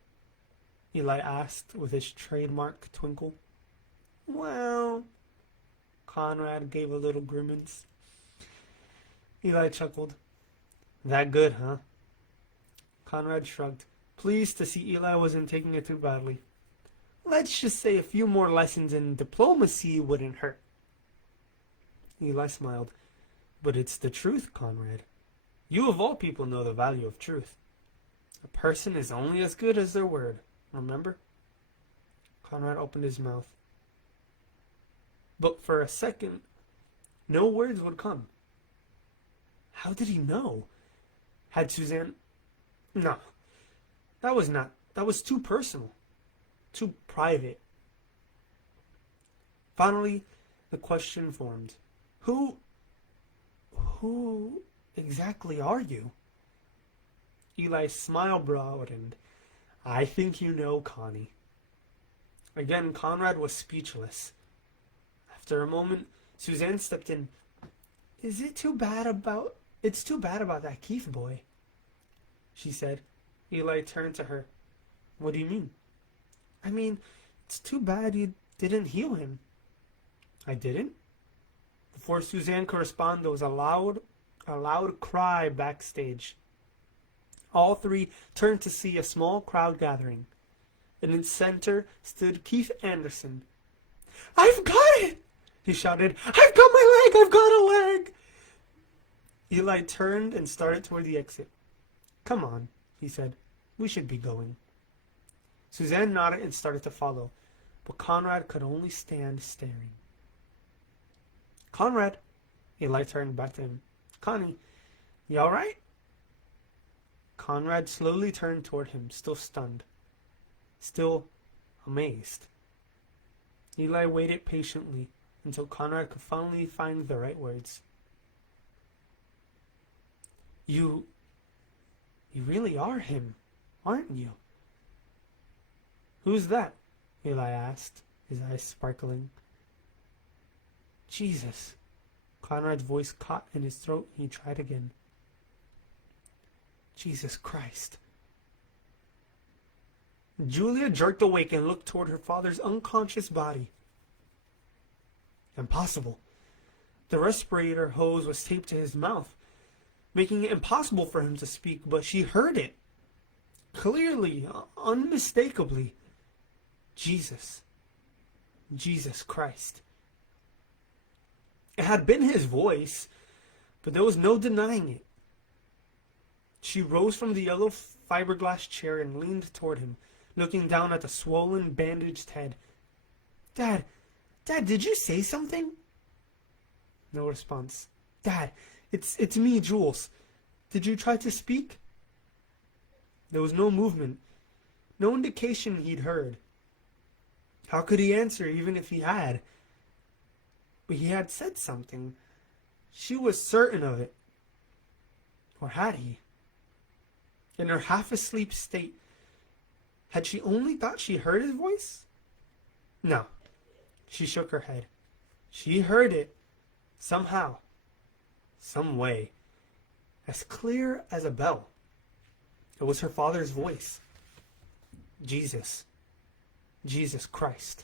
Eli asked with his trademark twinkle. Well, Conrad gave a little grimace. Eli chuckled. That good, huh? Conrad shrugged, pleased to see Eli wasn't taking it too badly. Let's just say a few more lessons in diplomacy wouldn't hurt. Eli smiled. But it's the truth, Conrad. You of all people know the value of truth. A person is only as good as their word. Remember? Conrad opened his mouth. But for a second, no words would come. How did he know? Had Suzanne... No. That was too personal. Too private. Finally, the question formed. Who exactly are you? Eli's smile broadened. I think you know, Connie. Again, Conrad was speechless. After a moment, Suzanne stepped in. It's too bad about that Keith boy, she said. Eli turned to her. What do you mean? I mean, it's too bad you didn't heal him. I didn't? Before Suzanne could respond, there was a loud cry backstage. All three turned to see a small crowd gathering. In its center stood Keith Anderson. I've got it! He shouted. I've got my leg! I've got a leg! Eli turned and started toward the exit. Come on, he said. We should be going. Suzanne nodded and started to follow, but Conrad could only stand staring. Conrad, Eli turned back to him. Connie, you all right? Conrad slowly turned toward him, still stunned, still amazed. Eli waited patiently until Conrad could finally find the right words. You really are him, aren't you? Who's that? Eli asked, his eyes sparkling. Jesus. Conrad's voice caught in his throat. He tried again. Jesus Christ. Julia jerked awake and looked toward her father's unconscious body. Impossible. The respirator hose was taped to his mouth, making it impossible for him to speak, but she heard it. Clearly, unmistakably. Jesus. Jesus Christ. It had been his voice, but there was no denying it. She rose from the yellow fiberglass chair and leaned toward him, looking down at the swollen, bandaged head. Dad, did you say something? No response. Dad, it's me, Jules. Did you try to speak? There was no movement, no indication he'd heard. How could he answer even if he had? But he had said something. She was certain of it. Or had he? In her half-asleep state, had she only thought she heard his voice? No. She shook her head. She heard it. Somehow. Some way. As clear as a bell. It was her father's voice. Jesus. Jesus Christ.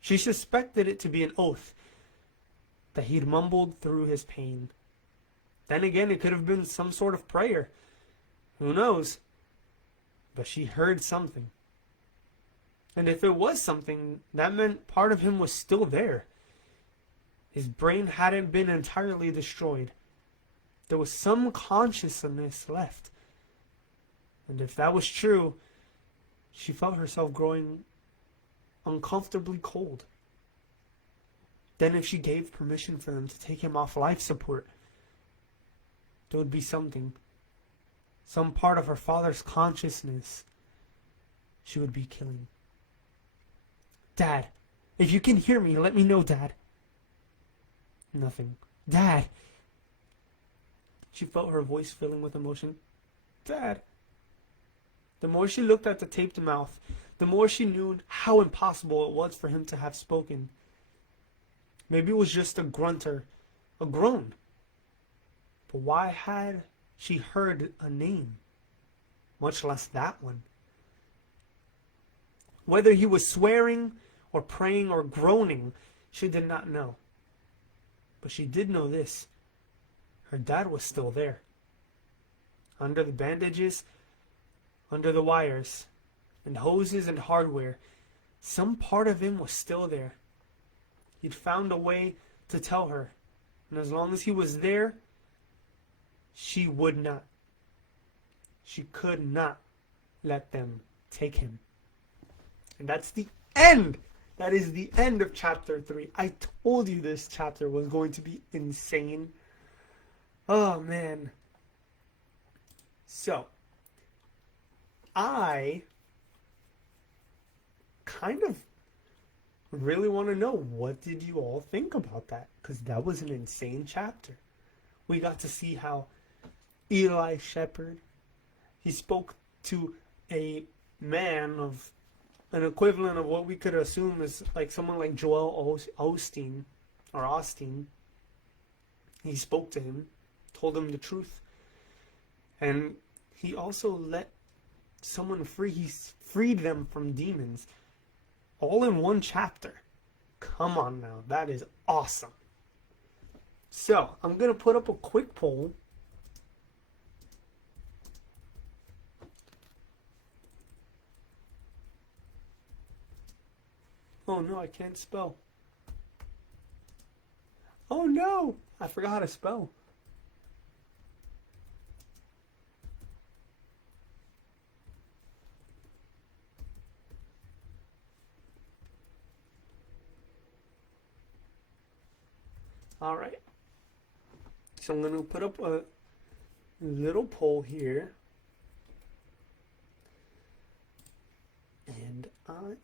She suspected it to be an oath that he'd mumbled through his pain. Then again, it could have been some sort of prayer. Who knows? But she heard something. And if it was something, that meant part of him was still there. His brain hadn't been entirely destroyed. There was some consciousness left. And if that was true, she felt herself growing uncomfortably cold. Then if she gave permission for them to take him off life support, there would be something. Some part of her father's consciousness she would be killing. Dad, if you can hear me, let me know, Dad. Nothing. Dad. She felt her voice filling with emotion. Dad. The more she looked at the taped mouth, the more she knew how impossible it was for him to have spoken. Maybe it was just a grunter, a groan. But why had she heard a name, much less that one? Whether he was swearing or praying or groaning, she did not know. But she did know this. Her dad was still there. Under the bandages, under the wires, and hoses and hardware, some part of him was still there. He'd found a way to tell her, and as long as he was there, she would not. She could not let them take him. And that's the end. That is the end of chapter 3. I told you this chapter was going to be insane. Oh, man. So, I kind of really want to know, what did you all think about that? Because that was an insane chapter. We got to see how Eli Shepherd, he spoke to a man of an equivalent of what we could assume is like someone like Joel Osteen or Austin. He spoke to him, told him the truth, and he also let someone free. He freed them from demons, all in one chapter. Come on now, that is awesome. So I'm gonna put up a quick poll. Oh no, I can't spell. Oh no, I forgot how to spell. All right. So I'm going to put up a little poll here. And I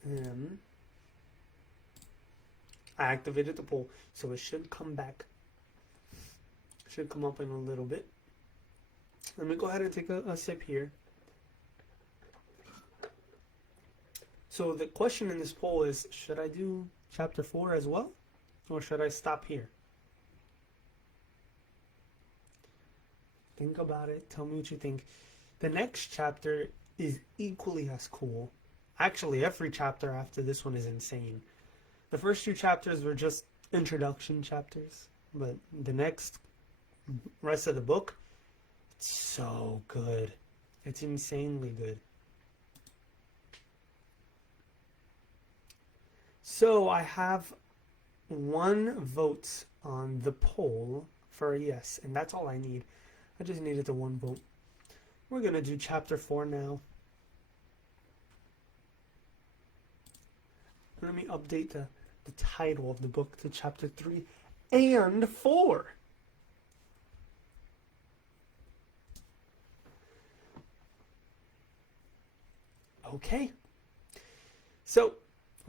activated the poll, so it should come back. It should come up in a little bit. Let me go ahead and take a sip here. So the question in this poll is, should I do chapter 4 as well? Or should I stop here? Think about it. Tell me what you think. The next chapter is equally as cool. Actually, every chapter after this one is insane. The first 2 chapters were just introduction chapters, but the next rest of the book, it's so good. It's insanely good. So I have 1 vote on the poll for a yes, and that's all I need. I just needed the 1 vote. We're going to do chapter 4 now. Let me update the title of the book to chapter 3 and 4. Okay. So,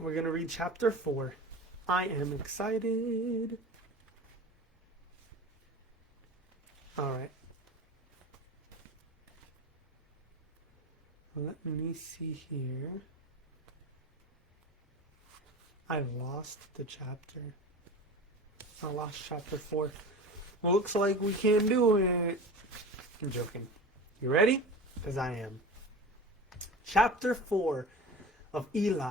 we're going to read chapter 4. I am excited. All right. Let me see here. I lost the chapter. I lost chapter 4. Well, looks like we can do it. I'm joking. You ready? Because I am. Chapter 4 of Eli.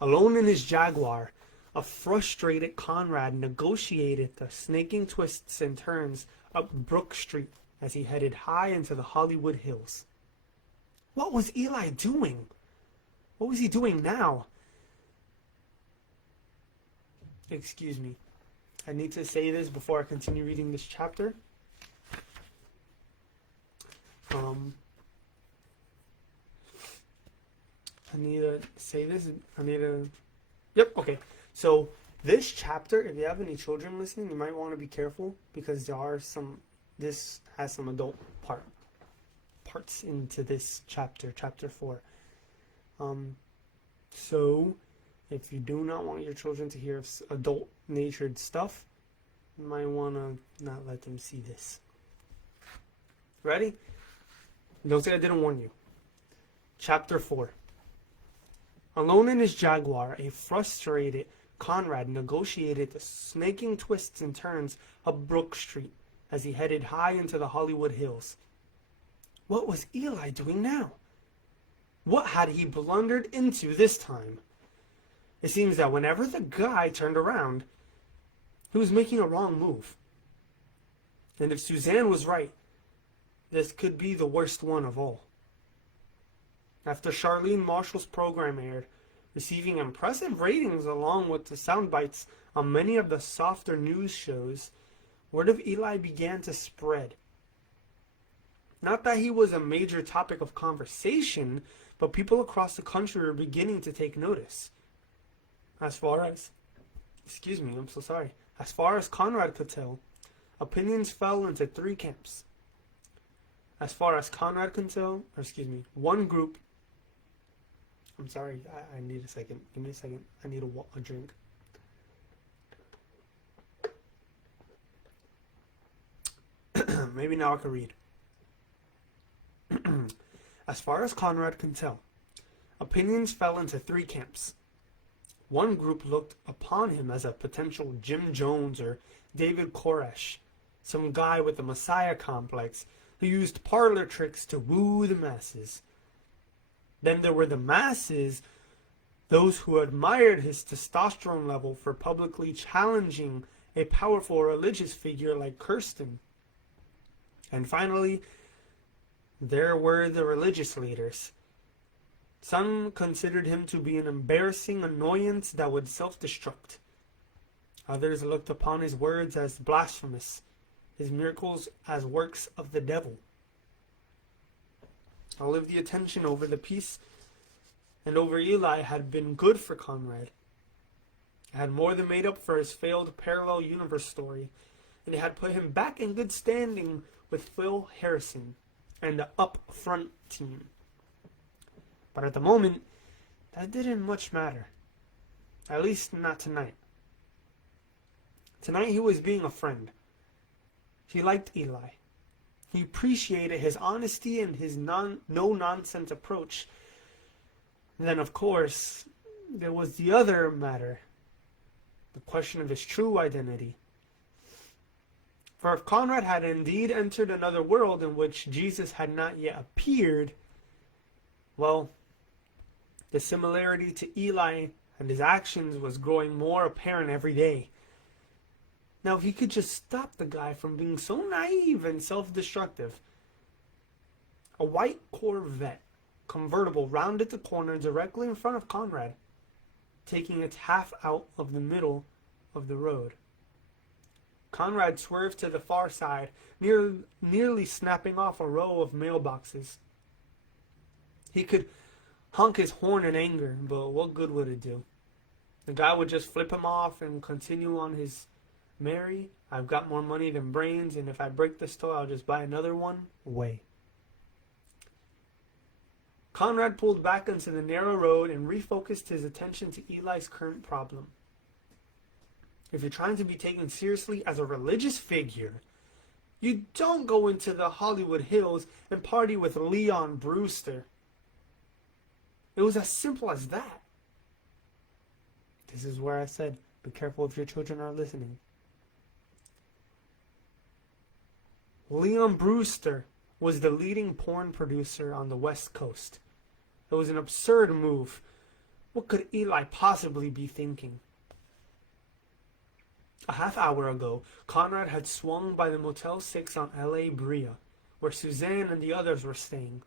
Alone in his Jaguar, a frustrated Conrad negotiated the snaking twists and turns up Brook Street as he headed high into the Hollywood Hills. What was Eli doing? What was he doing now? Excuse me. I need to say this before I continue reading this chapter. I need to say this. Yep, okay. So, this chapter, if you have any children listening, you might want to be careful because this has some adult parts into this chapter 4. So, if you do not want your children to hear adult-natured stuff, you might want to not let them see this. Ready? Don't say I didn't warn you. Chapter 4. Alone in his Jaguar, a frustrated Conrad negotiated the snaking twists and turns up Brook Street as he headed high into the Hollywood Hills. What was Eli doing now? What had he blundered into this time? It seems that whenever the guy turned around, he was making a wrong move. And if Suzanne was right, this could be the worst one of all. After Charlene Marshall's program aired, receiving impressive ratings along with the sound bites on many of the softer news shows, word of Eli began to spread. Not that he was a major topic of conversation, but people across the country were beginning to take notice. As far as Conrad could tell, opinions fell into three camps. As far as Conrad could tell, one group. I'm sorry, I need a second. Give me a second. I need a drink. Maybe now I can read. As far as Conrad can tell, opinions fell into three camps. One group looked upon him as a potential Jim Jones or David Koresh, some guy with a messiah complex who used parlor tricks to woo the masses. Then there were the masses, those who admired his testosterone level for publicly challenging a powerful religious figure like Kirsten. And finally, there were the religious leaders. Some considered him to be an embarrassing annoyance that would self-destruct. Others looked upon his words as blasphemous, his miracles as works of the devil. All of the attention over the peace and over Eli had been good for Conrad. It had more than made up for his failed parallel universe story, and it had put him back in good standing with Phil Harrison and the Up Front team. But at the moment, that didn't much matter. At least not tonight. Tonight he was being a friend. He liked Eli. He appreciated his honesty and his no-nonsense approach. And then, of course, there was the other matter. The question of his true identity. For if Conrad had indeed entered another world in which Jesus had not yet appeared, well, the similarity to Eli and his actions was growing more apparent every day. Now, if he could just stop the guy from being so naive and self-destructive. A white Corvette convertible rounded the corner directly in front of Conrad, taking its half out of the middle of the road. Conrad swerved to the far side, nearly snapping off a row of mailboxes. He could honk his horn in anger, but what good would it do? The guy would just flip him off and continue on his merry, I've got more money than brains, and if I break this toe, I'll just buy another one way. Conrad pulled back onto the narrow road and refocused his attention to Eli's current problem. If you're trying to be taken seriously as a religious figure, you don't go into the Hollywood Hills and party with Leon Brewster. It was as simple as that. This is where I said, be careful if your children are listening. Leon Brewster was the leading porn producer on the West Coast. It was an absurd move. What could Eli possibly be thinking? A half hour ago, Conrad had swung by the Motel 6 on L.A. Brea, where Suzanne and the others were staying.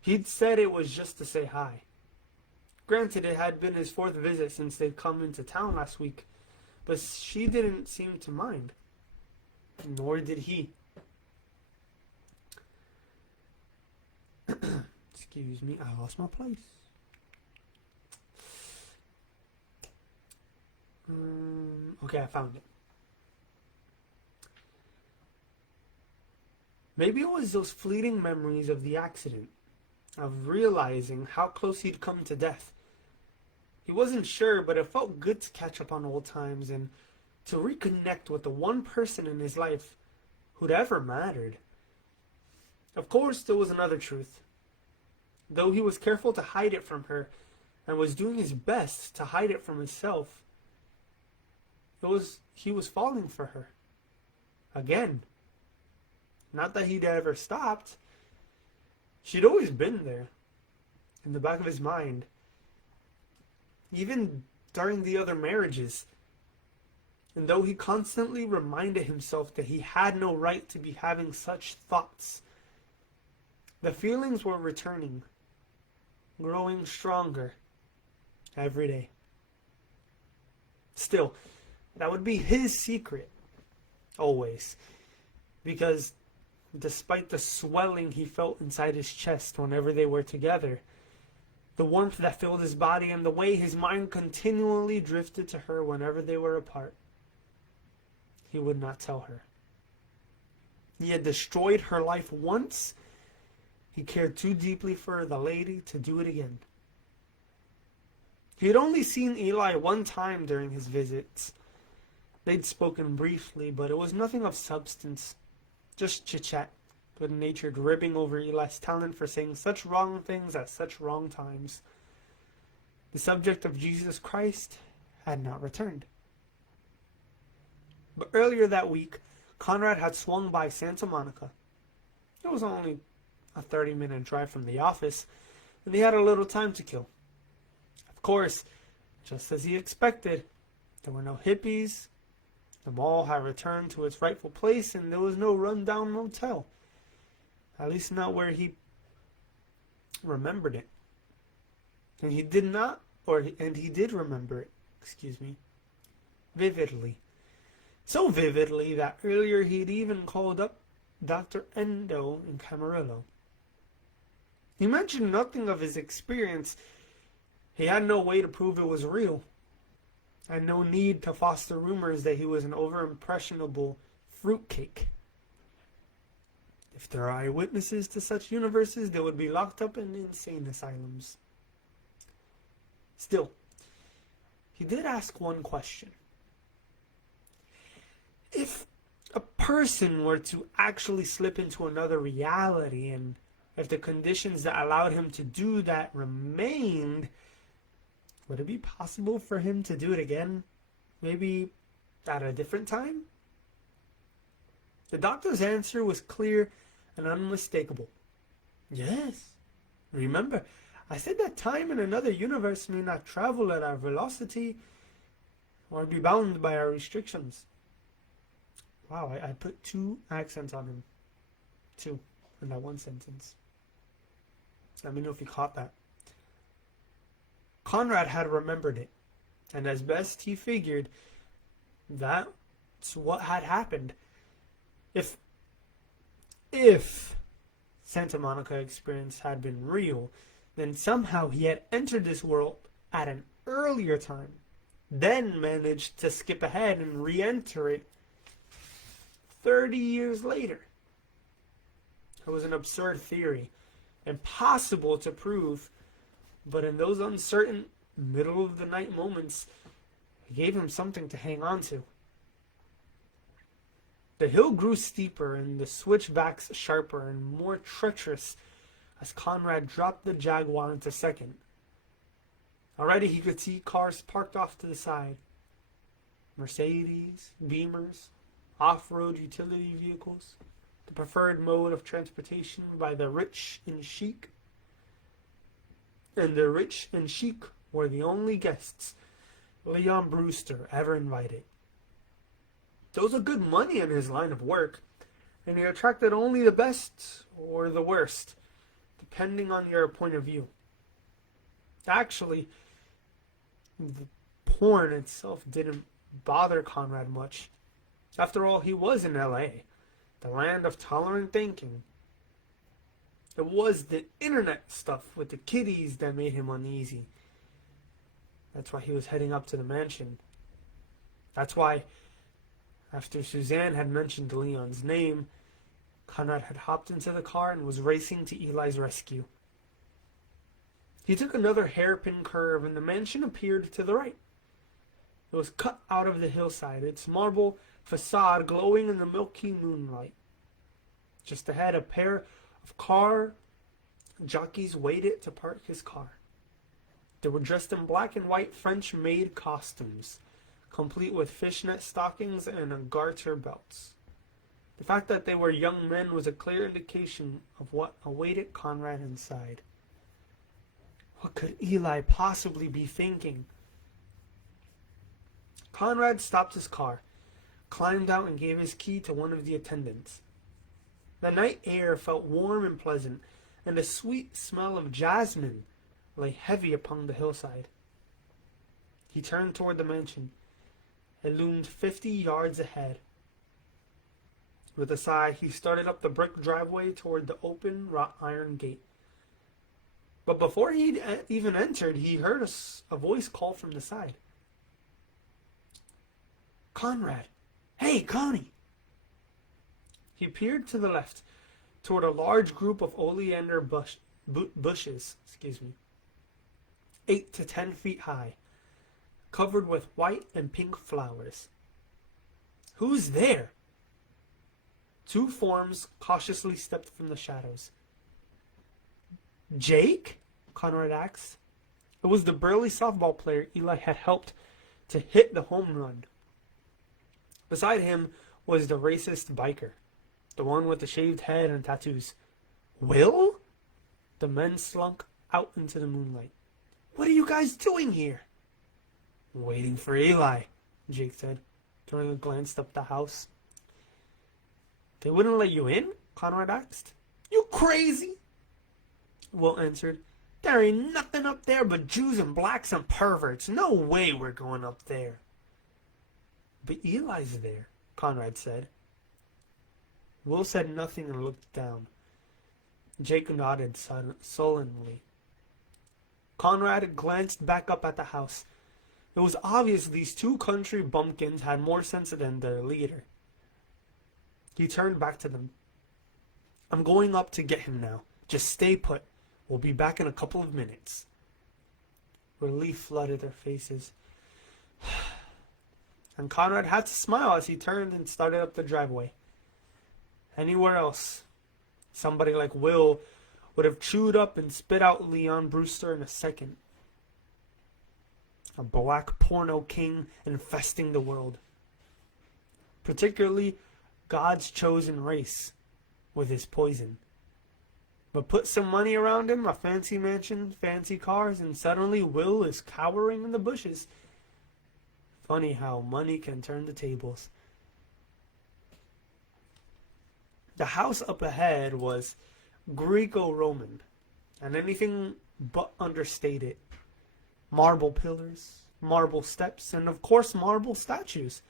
He'd said it was just to say hi. Granted, it had been his fourth visit since they'd come into town last week, but she didn't seem to mind. Nor did he. Excuse me, I lost my place. Okay, I found it. Maybe it was those fleeting memories of the accident, of realizing how close he'd come to death. He wasn't sure, but it felt good to catch up on old times and to reconnect with the one person in his life who'd ever mattered. Of course, there was another truth. Though he was careful to hide it from her and was doing his best to hide it from himself, he was falling for her. Again. Not that he'd ever stopped. She'd always been there, in the back of his mind. Even during the other marriages. And though he constantly reminded himself that he had no right to be having such thoughts, the feelings were returning, growing stronger every day. Still, that would be his secret, always, because despite the swelling he felt inside his chest whenever they were together, the warmth that filled his body, and the way his mind continually drifted to her whenever they were apart. He would not tell her. He had destroyed her life once. He cared too deeply for the lady to do it again. He had only seen Eli one time during his visits. They'd spoken briefly, but it was nothing of substance. Just chit-chat, good-natured ribbing over Eli's talent for saying such wrong things at such wrong times. The subject of Jesus Christ had not returned. But earlier that week, Conrad had swung by Santa Monica. It was only a 30-minute drive from the office, and he had a little time to kill. Of course, just as he expected, there were no hippies, the mall had returned to its rightful place, and there was no run-down motel. At least not where he remembered it. And he did remember it, vividly. So vividly that earlier he'd even called up Dr. Endo in Camarillo. He mentioned nothing of his experience. He had no way to prove it was real, and no need to foster rumors that he was an over-impressionable fruitcake. If there are eyewitnesses to such universes, they would be locked up in insane asylums. Still, he did ask one question. If a person were to actually slip into another reality, and if the conditions that allowed him to do that remained, would it be possible for him to do it again? Maybe at a different time? The doctor's answer was clear and unmistakable. Yes. Remember, I said that time in another universe may not travel at our velocity or be bound by our restrictions. Wow, I put 2 accents on him. 2 in that one sentence. Let me know if you caught that. Conrad had remembered it, and as best he figured, that's what had happened. If Santa Monica experience had been real, then somehow he had entered this world at an earlier time, then managed to skip ahead and re-enter it 30 years later. It was an absurd theory, impossible to prove, but in those uncertain, middle-of-the-night moments, it gave him something to hang on to. The hill grew steeper and the switchbacks sharper and more treacherous as Conrad dropped the Jaguar into second. Already he could see cars parked off to the side. Mercedes, Beamers, off-road utility vehicles, the preferred mode of transportation by the rich and chic. And the rich and chic were the only guests Leon Brewster ever invited. There was a good money in his line of work, and he attracted only the best or the worst, depending on your point of view. Actually, the porn itself didn't bother Conrad much. After all, he was in LA, the land of tolerant thinking. It was the internet stuff with the kiddies that made him uneasy. That's why he was heading up to the mansion. That's why, after Suzanne had mentioned Leon's name, Conrad had hopped into the car and was racing to Eli's rescue. He took another hairpin curve and the mansion appeared to the right. It was cut out of the hillside, its marble facade glowing in the milky moonlight. Just ahead, a pair of car jockeys waited to park his car. They were dressed in black and white French-made costumes, complete with fishnet stockings and garter belts. The fact that they were young men was a clear indication of what awaited Conrad inside. What could Eli possibly be thinking? Conrad stopped his car, climbed out and gave his key to one of the attendants. The night air felt warm and pleasant, and the sweet smell of jasmine lay heavy upon the hillside. He turned toward the mansion. It loomed 50 yards ahead. With a sigh, he started up the brick driveway toward the open wrought iron gate. But before he'd even entered, he heard a voice call from the side. Conrad! Hey, Connie! He peered to the left, toward a large group of oleander bushes, 8 to 10 feet high, covered with white and pink flowers. Who's there? Two forms cautiously stepped from the shadows. Jake? Conrad asked. It was the burly softball player Eli had helped to hit the home run. Beside him was the racist biker, the one with the shaved head and tattoos. Will? The men slunk out into the moonlight. What are you guys doing here? Waiting for Eli, Jake said, throwing a glance up the house. They wouldn't let you in? Conrad asked. You crazy? Will answered. There ain't nothing up there but Jews and blacks and perverts. No way we're going up there. But Eli's there, Conrad said. Will said nothing and looked down. Jake nodded sullenly. Conrad glanced back up at the house. It was obvious these two country bumpkins had more sense than their leader. He turned back to them. I'm going up to get him now. Just stay put. We'll be back in a couple of minutes. Relief flooded their faces. And Conrad had to smile as he turned and started up the driveway. Anywhere else, somebody like Will would have chewed up and spit out Leon Brewster in a second. A black porno king infesting the world. Particularly God's chosen race with his poison. But put some money around him, a fancy mansion, fancy cars, and suddenly Will is cowering in the bushes. Funny how money can turn the tables. The house up ahead was Greco-Roman, and anything but understated. Marble pillars, marble steps, and of course marble statues.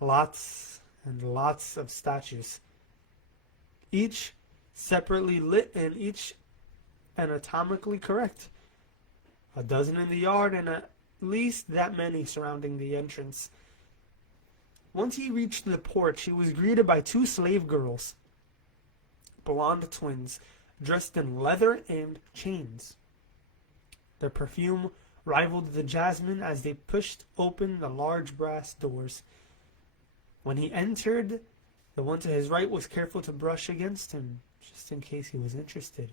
Lots and lots of statues. Each separately lit and each anatomically correct. A dozen in the yard and at least that many surrounding the entrance. Once he reached the porch, he was greeted by two slave girls. Blonde twins, dressed in leather and chains. Their perfume rivaled the jasmine as they pushed open the large brass doors. When he entered, the one to his right was careful to brush against him, just in case he was interested.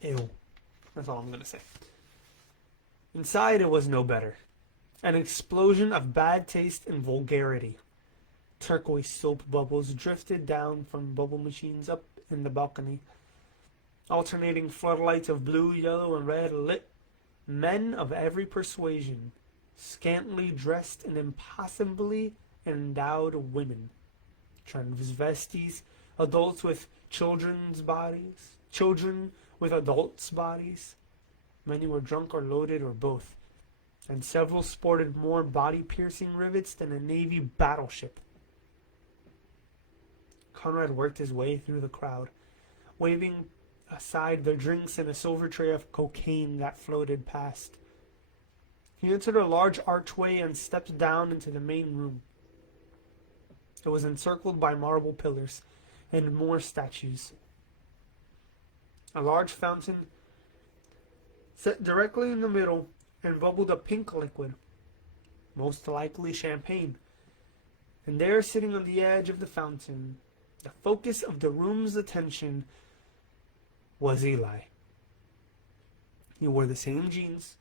Ew. That's all I'm going to say. Inside, it was no better. An explosion of bad taste and vulgarity. Turquoise soap bubbles drifted down from bubble machines up in the balcony. Alternating floodlights of blue, yellow, and red lit men of every persuasion, scantily dressed and impossibly endowed women. Transvesties, adults with children's bodies, children with adults' bodies. Many were drunk or loaded or both, and several sported more body-piercing rivets than a Navy battleship. Conrad worked his way through the crowd, waving aside the drinks and a silver tray of cocaine that floated past. He entered a large archway and stepped down into the main room. It was encircled by marble pillars and more statues. A large fountain set directly in the middle and bubbled a pink liquid, most likely champagne. And there, sitting on the edge of the fountain, the focus of the room's attention, was Eli. He wore the same jeans,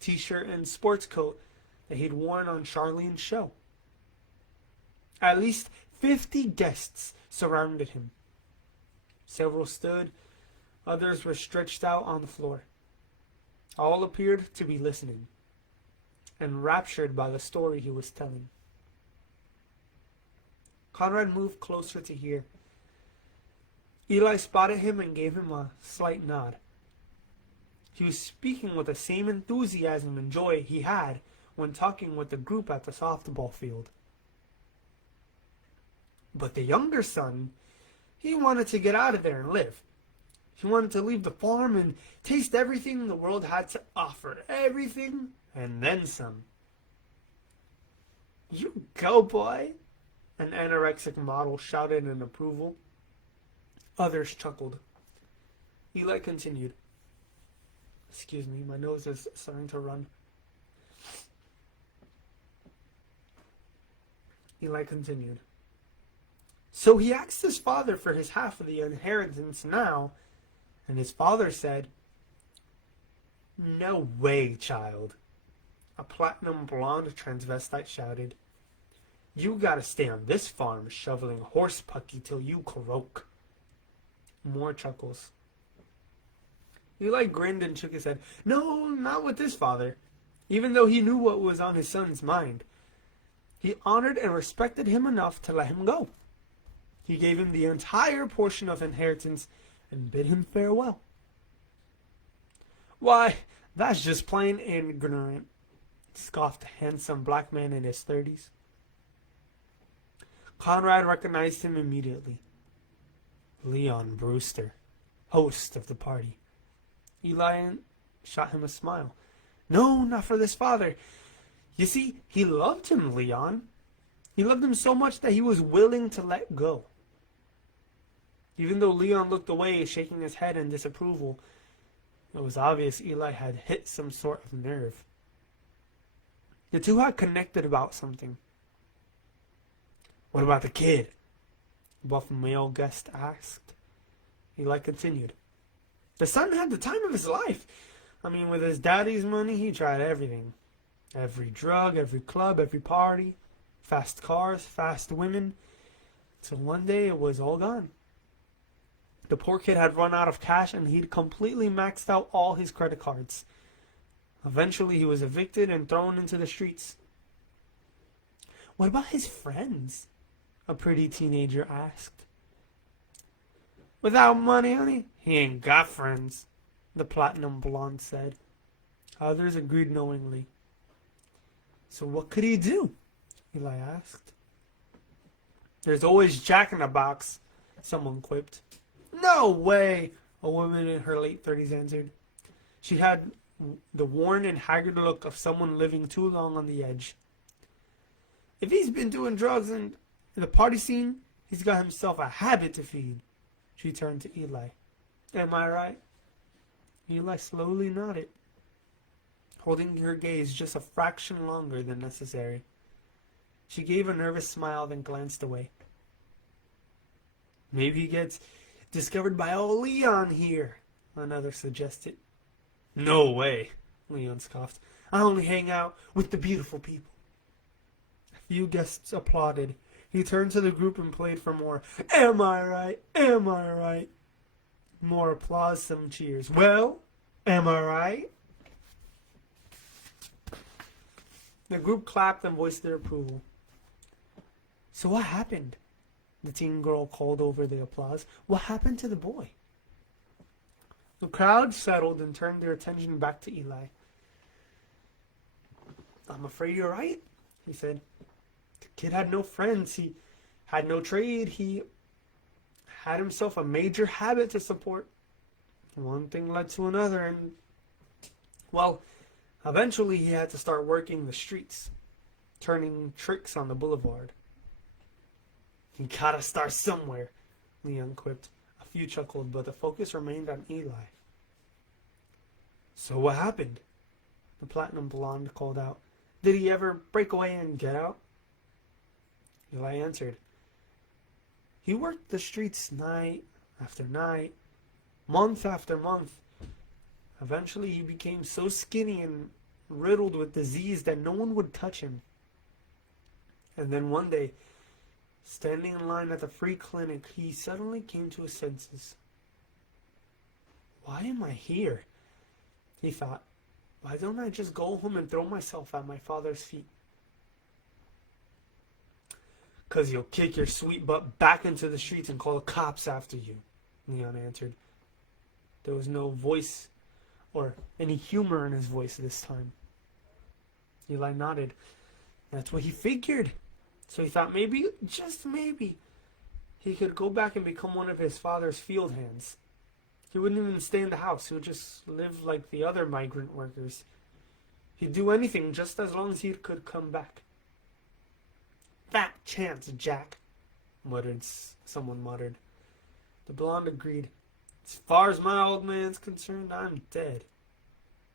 t-shirt, and sports coat that he'd worn on Charlene's show. At least 50 guests surrounded him. Several stood, others were stretched out on the floor. All appeared to be listening, enraptured by the story he was telling. Conrad moved closer to hear. Eli spotted him and gave him a slight nod. He was speaking with the same enthusiasm and joy he had when talking with the group at the softball field. But the younger son, he wanted to get out of there and live. He wanted to leave the farm and taste everything the world had to offer. Everything and then some. "You go, boy," an anorexic model shouted in approval. Others chuckled. Eli continued. Excuse me, my nose is starting to run. Eli continued. So he asked his father for his half of the inheritance now, and his father said, "No way, child," a platinum blonde transvestite shouted. "You gotta stay on this farm shoveling horse pucky till you croak." More chuckles. Eli grinned and shook his head. No, not with this father. Even though he knew what was on his son's mind, he honored and respected him enough to let him go. He gave him the entire portion of inheritance and bid him farewell. "Why, that's just plain ignorant," scoffed a handsome black man in his 30s. Conrad recognized him immediately. Leon Brewster, host of the party. Eli shot him a smile. "No, not for this father. You see, he loved him, Leon. He loved him so much that he was willing to let go." Even though Leon looked away, shaking his head in disapproval, it was obvious Eli had hit some sort of nerve. The two had connected about something. "What about the kid?" the buff male guest asked. Eli continued. "The son had the time of his life. I mean, with his daddy's money, he tried everything. Every drug, every club, every party. Fast cars, fast women. Till one day it was all gone. The poor kid had run out of cash and he'd completely maxed out all his credit cards. Eventually he was evicted and thrown into the streets." "What about his friends?" a pretty teenager asked. "Without money, honey, he ain't got friends," the platinum blonde said. Others agreed knowingly. "So what could he do?" Eli asked. "There's always Jack in the Box," someone quipped. "No way," a woman in her late 30s answered. She had the worn and haggard look of someone living too long on the edge. "If he's been doing drugs in the party scene, he's got himself a habit to feed." She turned to Eli. "Am I right?" Eli slowly nodded, holding her gaze just a fraction longer than necessary. She gave a nervous smile, then glanced away. "Maybe he gets discovered by old Leon here," another suggested. "No way," Leon scoffed. "I only hang out with the beautiful people." A few guests applauded. He turned to the group and played for more. "Am I right? Am I right?" More applause, some cheers. "Well, am I right?" The group clapped and voiced their approval. "So what happened?" the teen girl called over the applause. "What happened to the boy?" The crowd settled and turned their attention back to Eli. "I'm afraid you're right," he said. "The kid had no friends. He had no trade. He had himself a major habit to support. One thing led to another, and, well, eventually he had to start working the streets, turning tricks on the boulevard." "You gotta start somewhere," Leon quipped. A few chuckled, but the focus remained on Eli. "So what happened?" the platinum blonde called out. "Did he ever break away and get out?" Eli answered. "He worked the streets night after night, month after month. Eventually he became so skinny and riddled with disease that no one would touch him. And then one day, standing in line at the free clinic, he suddenly came to his senses. 'Why am I here?' he thought. 'Why don't I just go home and throw myself at my father's feet?' 'Cause you'll kick your sweet butt back into the streets and call the cops after you,' Leon answered. There was no voice or any humor in his voice this time. Eli nodded. That's what he figured. So he thought maybe, just maybe, he could go back and become one of his father's field hands. He wouldn't even stay in the house. He would just live like the other migrant workers. He'd do anything just as long as he could come back. Fat chance, Jack, someone muttered. The blonde agreed. As far as my old man's concerned, I'm dead.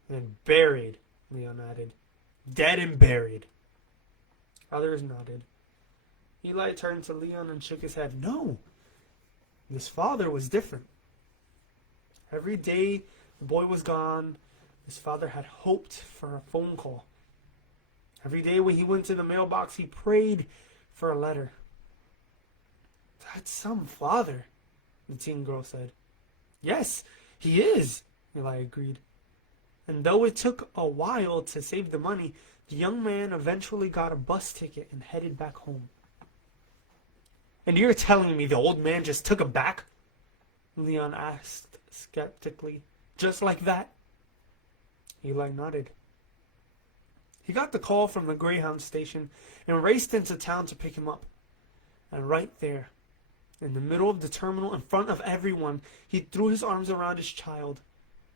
And buried, Leon added. Dead and buried. Others nodded. Eli turned to Leon and shook his head. No, his father was different. Every day the boy was gone, his father had hoped for a phone call. Every day when he went to the mailbox, he prayed for a letter. That's some father, the teen girl said. Yes, he is, Eli agreed. And though it took a while to save the money, the young man eventually got a bus ticket and headed back home. And you're telling me the old man just took him back? Leon asked skeptically. Just like that? Eli nodded. He got the call from the Greyhound station and raced into town to pick him up. And right there, in the middle of the terminal, in front of everyone, he threw his arms around his child,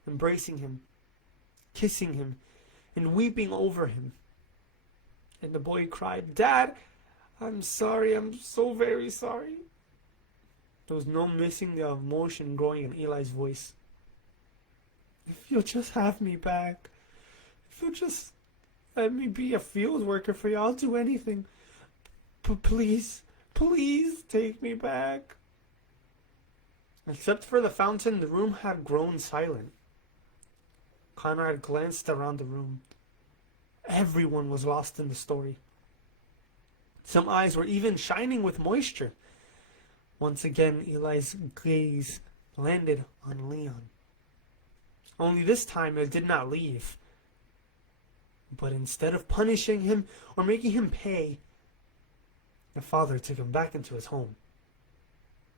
embracing him, kissing him, and weeping over him. And the boy cried, Dad, I'm sorry, I'm so very sorry. There was no missing the emotion growing in Eli's voice. If you'll just have me back, if you'll just let me be a field worker for you, I'll do anything. But please, please take me back. Except for the fountain, the room had grown silent. Conrad glanced around the room. Everyone was lost in the story. Some eyes were even shining with moisture. Once again, Eli's gaze landed on Leon. Only this time it did not leave. But instead of punishing him or making him pay, the father took him back into his home.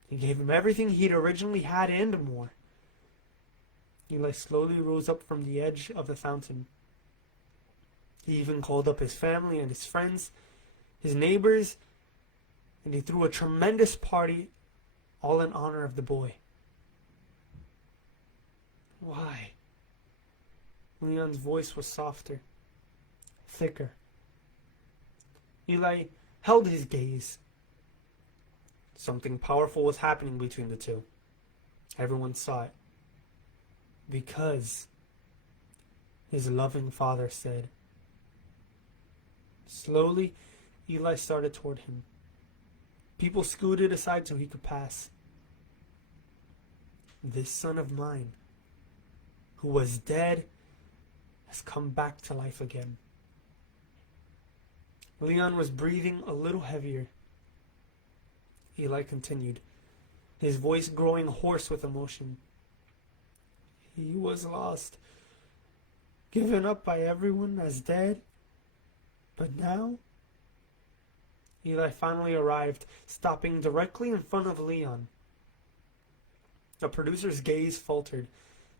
He gave him everything he'd originally had and more. Eli slowly rose up from the edge of the fountain. He even called up his family and his friends, his neighbors, and he threw a tremendous party, all in honor of the boy. Why? Leon's voice was softer, thicker. Eli held his gaze. Something powerful was happening between the two. Everyone saw it. Because, his loving father said. Slowly, Eli started toward him. People scooted aside so he could pass. This son of mine, who was dead, has come back to life again. Leon was breathing a little heavier. Eli continued, his voice growing hoarse with emotion. He was lost, given up by everyone as dead. But now, Eli finally arrived, stopping directly in front of Leon. The producer's gaze faltered,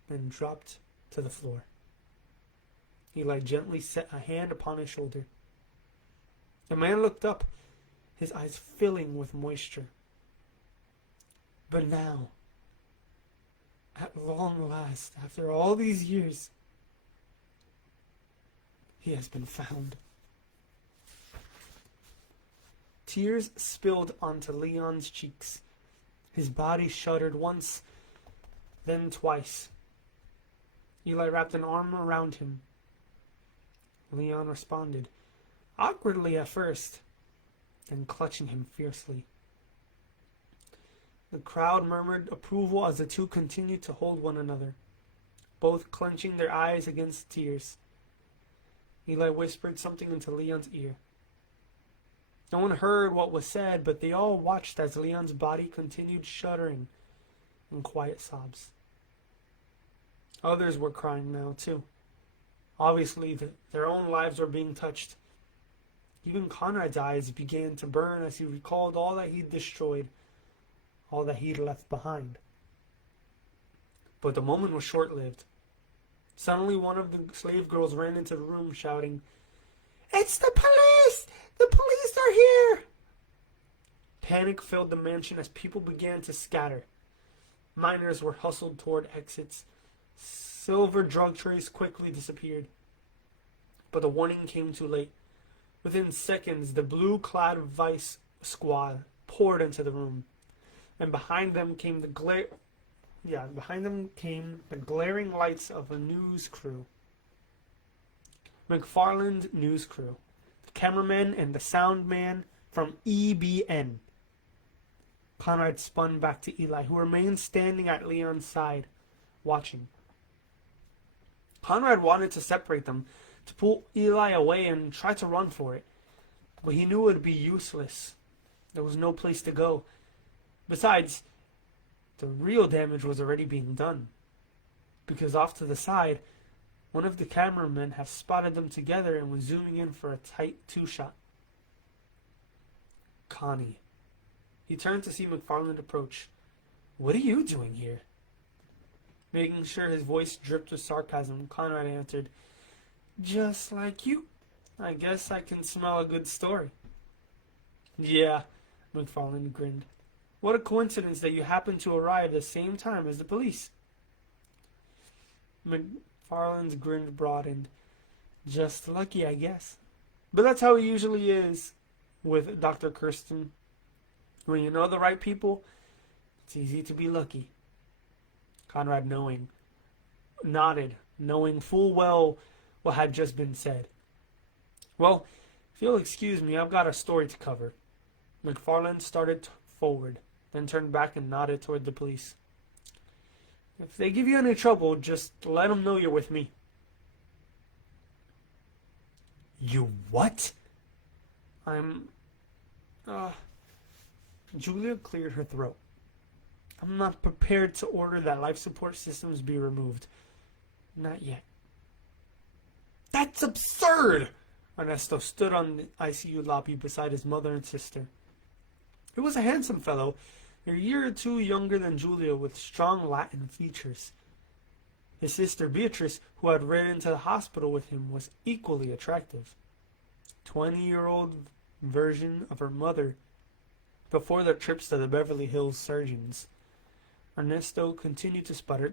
then dropped to the floor. Eli gently set a hand upon his shoulder. The man looked up, his eyes filling with moisture. But now, at long last, after all these years, he has been found. Tears spilled onto Leon's cheeks. His body shuddered once, then twice. Eli wrapped an arm around him. Leon responded, awkwardly at first, then clutching him fiercely. The crowd murmured approval as the two continued to hold one another, both clenching their eyes against tears. Eli whispered something into Leon's ear. No one heard what was said, but they all watched as Leon's body continued shuddering in quiet sobs. Others were crying now, too. Obviously, their own lives were being touched. Even Conrad's eyes began to burn as he recalled all that he'd destroyed, all that he'd left behind. But the moment was short-lived. Suddenly, one of the slave girls ran into the room, shouting, It's the police! The police are here! Panic filled the mansion as people began to scatter. Miners were hustled toward exits. Silver drug trays quickly disappeared. But the warning came too late. Within seconds, the blue-clad vice squad poured into the room, and behind them came the glaring lights of a news crew. McFarland news crew, the cameraman and the sound man from EBN. Conrad spun back to Eli, who remained standing at Leon's side, watching. Conrad wanted to separate them, to pull Eli away and try to run for it, but he knew it would be useless. There was no place to go. Besides, the real damage was already being done, because off to the side, one of the cameramen had spotted them together and was zooming in for a tight two-shot. Connie. He turned to see McFarland approach. What are you doing here? Making sure his voice dripped with sarcasm, Conrad answered, Just like you. I guess I can smell a good story. Yeah, McFarland grinned. What a coincidence that you happened to arrive at the same time as the police. McFarland's grin broadened. Just lucky, I guess. But that's how it usually is with Dr. Kirsten. When you know the right people, it's easy to be lucky. Conrad nodded, knowing full well what had just been said. Well, if you'll excuse me, I've got a story to cover. McFarland started forward, then turned back and nodded toward the police. If they give you any trouble, just let them know you're with me. You what? Julia cleared her throat. I'm not prepared to order that life support systems be removed. Not yet. That's absurd! Ernesto stood on the ICU lobby beside his mother and sister. He was a handsome fellow, a year or two younger than Julia, with strong Latin features. His sister Beatrice, who had ridden to the hospital with him, was equally attractive. 20-year-old version of her mother before their trips to the Beverly Hills surgeons. Ernesto continued to sputter.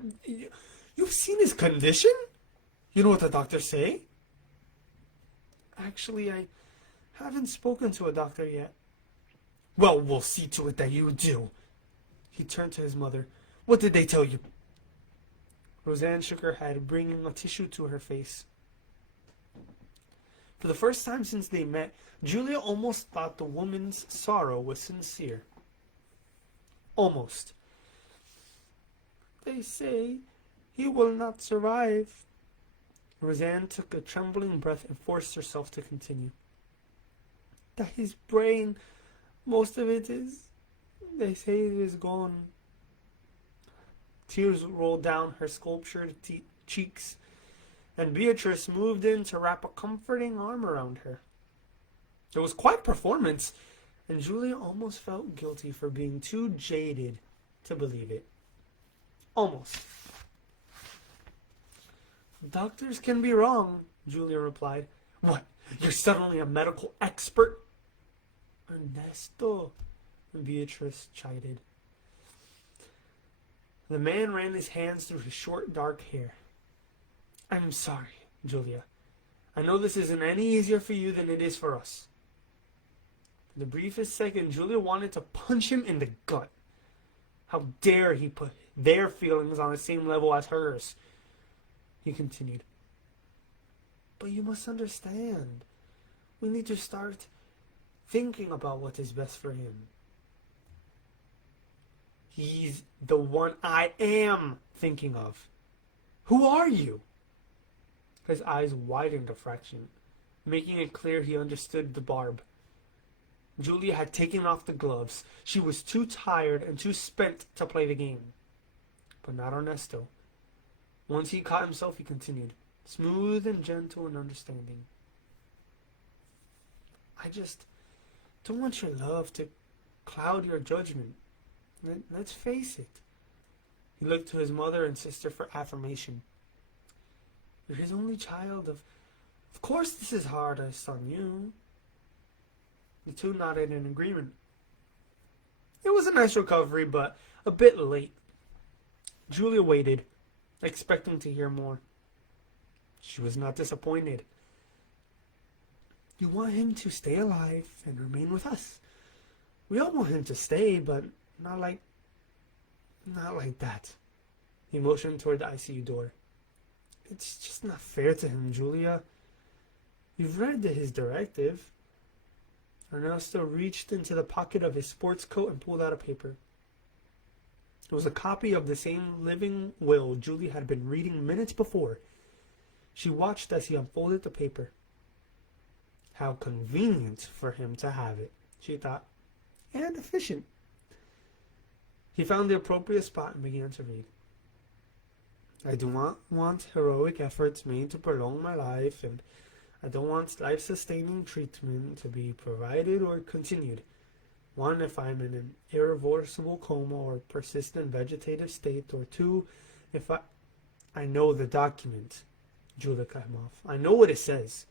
You've seen his condition? You know what the doctors say? Actually, I haven't spoken to a doctor yet. Well, we'll see to it that you do. He turned to his mother. What did they tell you? Roseanne shook her head, bringing a tissue to her face. For the first time since they met, Julia almost thought the woman's sorrow was sincere. Almost. They say he will not survive. Roseanne took a trembling breath and forced herself to continue. That his brain, most of it is, they say it is gone. Tears rolled down her sculptured cheeks, and Beatrice moved in to wrap a comforting arm around her. It was quite a performance, and Julia almost felt guilty for being too jaded to believe it. Almost. Doctors can be wrong, Julia replied. What? You're suddenly a medical expert? Ernesto, Beatrice chided. The man ran his hands through his short, dark hair. I'm sorry, Julia. I know this isn't any easier for you than it is for us. For the briefest second, Julia wanted to punch him in the gut. How dare he put their feelings on the same level as hers? He continued. But you must understand. We need to start thinking about what is best for him. He's the one I am thinking of. Who are you? His eyes widened a fraction, making it clear he understood the barb. Julia had taken off the gloves. She was too tired and too spent to play the game. But not Ernesto. Once he caught himself, he continued, smooth and gentle and understanding. I just don't want your love to cloud your judgment. Let's face it. He looked to his mother and sister for affirmation. You're his only child of Of course this is hardest on you. The two nodded in agreement. It was a nice recovery, but a bit late. Julia waited, expecting to hear more. She was not disappointed. You want him to stay alive and remain with us. We all want him to stay, but not like that. He motioned toward the ICU door. It's just not fair to him, Julia. You've read his directive. Ernesto reached into the pocket of his sports coat and pulled out a paper. It was a copy of the same living will Julie had been reading minutes before. She watched as he unfolded the paper. How convenient for him to have it, she thought, and efficient. He found the appropriate spot and began to read. I do not want heroic efforts made to prolong my life, and I don't want life-sustaining treatment to be provided or continued. One, if I'm in an irreversible coma or persistent vegetative state, or two, if I know the document, Julia cut him off. I know what it says.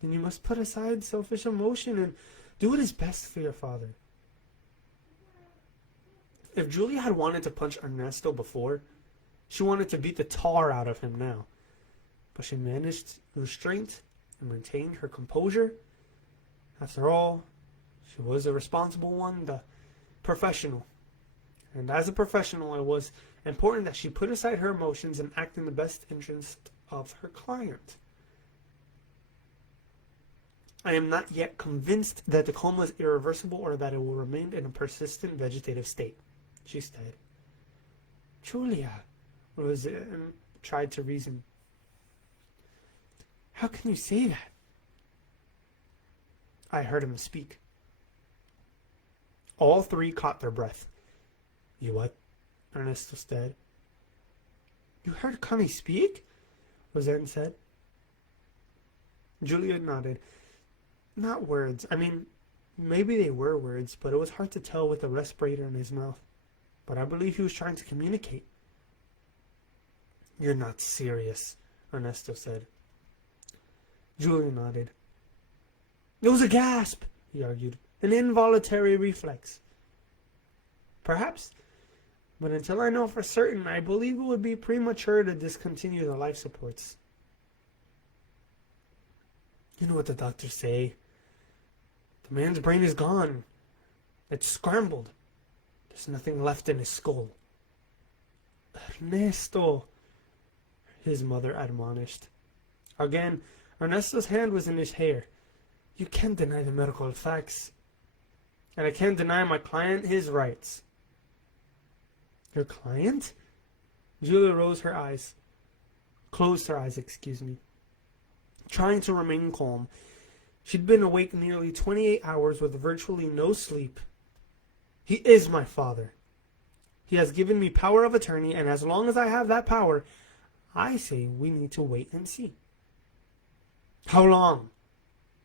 Then you must put aside selfish emotion and do what is best for your father. If Julia had wanted to punch Ernesto before, she wanted to beat the tar out of him now. But she managed restraint and maintained her composure. After all, she was a responsible one, the professional. And as a professional, it was important that she put aside her emotions and act in the best interest of her client. I am not yet convinced that the coma is irreversible or that it will remain in a persistent vegetative state, she said. Julia, Rosa tried to reason. How can you say that? I heard him speak. All three caught their breath. You what? Ernesto said. You heard Connie speak? Roseanne said. Julia nodded. Not words. I mean, maybe they were words, but it was hard to tell with the respirator in his mouth. But I believe he was trying to communicate. You're not serious, Ernesto said. Julia nodded. It was a gasp, he argued. An involuntary reflex. Perhaps, but until I know for certain, I believe it would be premature to discontinue the life supports. You know what the doctors say. The man's brain is gone. It's scrambled. There's nothing left in his skull. Ernesto, his mother admonished. Again, Ernesto's hand was in his hair. You can't deny the medical facts. And I can't deny my client his rights. Your client? Julia closed her eyes, trying to remain calm. She'd been awake nearly 28 hours with virtually no sleep. He is my father. He has given me power of attorney, and as long as I have that power, I say we need to wait and see. How long?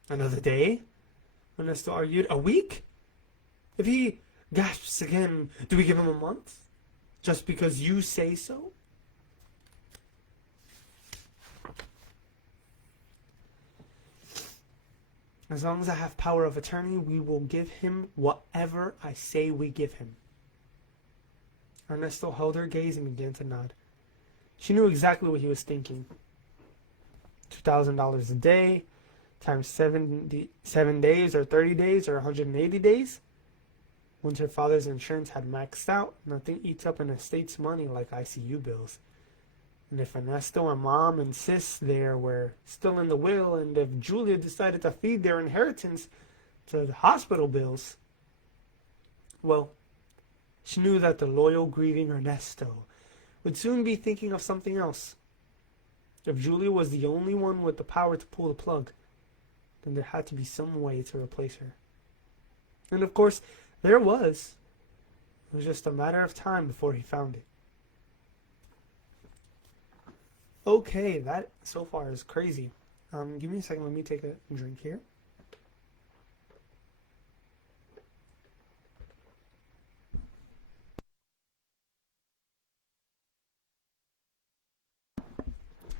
Another day? Ernesto argued. A week? If he gasps again, do we give him a month? Just because you say so? As long as I have power of attorney, we will give him whatever I say we give him. Ernesto held her gaze and began to nod. She knew exactly what he was thinking. $2,000 a day, times 7 days, or 30 days, or 180 days. Once her father's insurance had maxed out, nothing eats up an estate's money like ICU bills. And if Ernesto and Mom and Sis there were still in the will, and if Julia decided to feed their inheritance to the hospital bills, well, she knew that the loyal, grieving Ernesto would soon be thinking of something else. If Julia was the only one with the power to pull the plug, then there had to be some way to replace her. And of course, there was. It was just a matter of time before he found it. Okay, that so far is crazy. Give me a second. Let me take a drink here.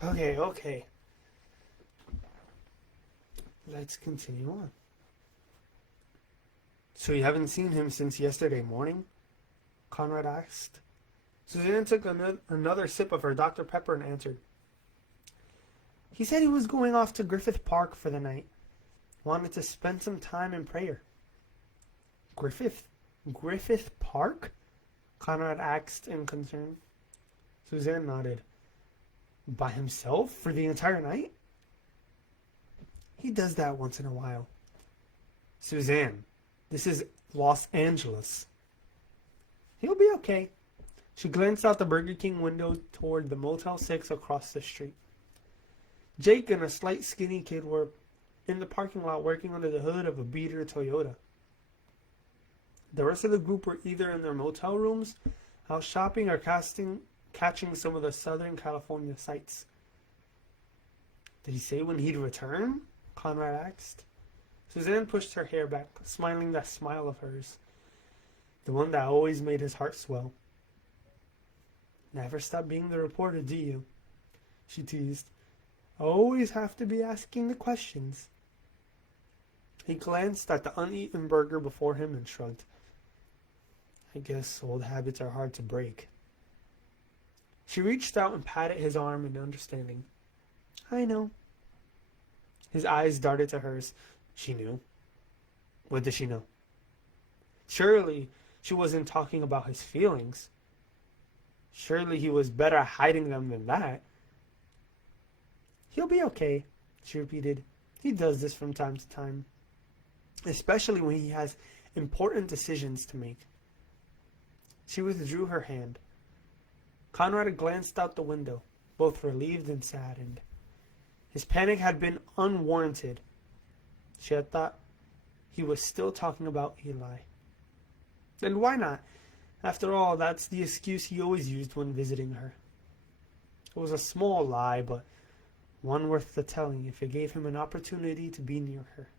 Okay. Let's continue on. So you haven't seen him since yesterday morning? Conrad asked. Suzanne took another sip of her Dr. Pepper and answered. He said he was going off to Griffith Park for the night. Wanted to spend some time in prayer. Griffith Park? Conrad asked in concern. Suzanne nodded. By himself for the entire night? He does that once in a while. Suzanne, this is Los Angeles. He'll be okay. She glanced out the Burger King window toward the Motel 6 across the street. Jake and a slight skinny kid were in the parking lot working under the hood of a beater Toyota. The rest of the group were either in their motel rooms, out shopping, or catching some of the Southern California sights. Did he say when he'd return? Conrad asked. Suzanne pushed her hair back, smiling that smile of hers, the one that always made his heart swell. Never stop being the reporter, do you? She teased. Always have to be asking the questions. He glanced at the uneaten burger before him and shrugged. I guess old habits are hard to break. She reached out and patted his arm in understanding. I know. His eyes darted to hers. She knew. What did she know? Surely she wasn't talking about his feelings. Surely he was better at hiding them than that. He'll be okay, she repeated. He does this from time to time. Especially when he has important decisions to make. She withdrew her hand. Conrad glanced out the window, both relieved and saddened. His panic had been unwarranted. She had thought he was still talking about Eli. And why not? After all, that's the excuse he always used when visiting her. It was a small lie, but one worth the telling if it gave him an opportunity to be near her.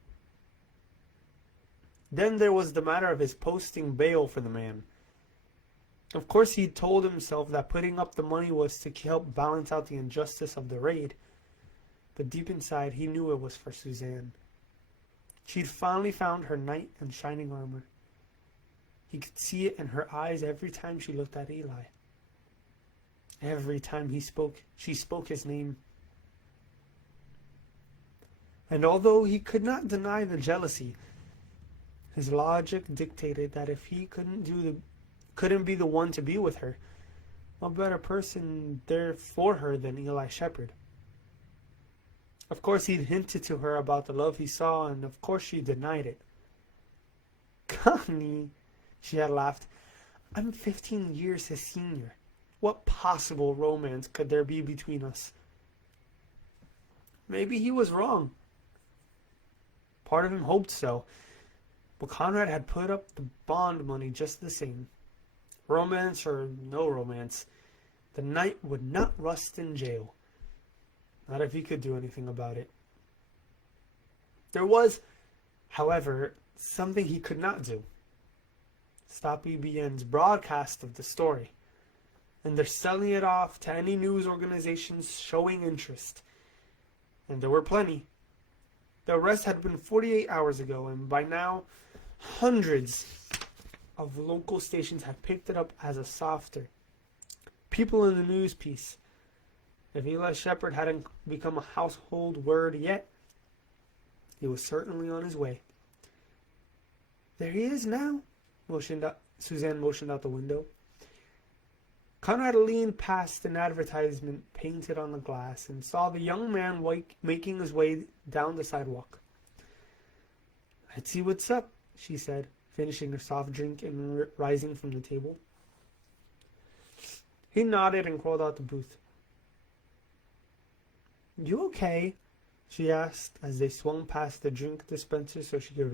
Then there was the matter of his posting bail for the man. Of course, he'd told himself that putting up the money was to help balance out the injustice of the raid. But deep inside, he knew it was for Suzanne. She'd finally found her knight in shining armor. He could see it in her eyes every time she looked at Eli. Every time she spoke his name. And although he could not deny the jealousy, his logic dictated that if he couldn't be the one to be with her, what better person there for her than Eli Shepherd? Of course, he'd hinted to her about the love he saw, and of course she denied it. Connie, she had laughed, I'm 15 years his senior. What possible romance could there be between us? Maybe he was wrong. Part of him hoped so, but Conrad had put up the bond money just the same. Romance or no romance, the knight would not rust in jail. Not if he could do anything about it. There was, however, something he could not do. Stop EBN's broadcast of the story. And they're selling it off to any news organizations showing interest. And there were plenty. The arrest had been 48 hours ago, and by now, hundreds of local stations had picked it up as a softer. People in the news piece. If Eli Shepherd hadn't become a household word yet, he was certainly on his way. There he is now, Suzanne motioned out the window. Conrad leaned past an advertisement painted on the glass and saw the young man making his way down the sidewalk. Let's see what's up, she said, finishing her soft drink and rising from the table. He nodded and crawled out the booth. You okay? She asked as they swung past the drink dispenser so she could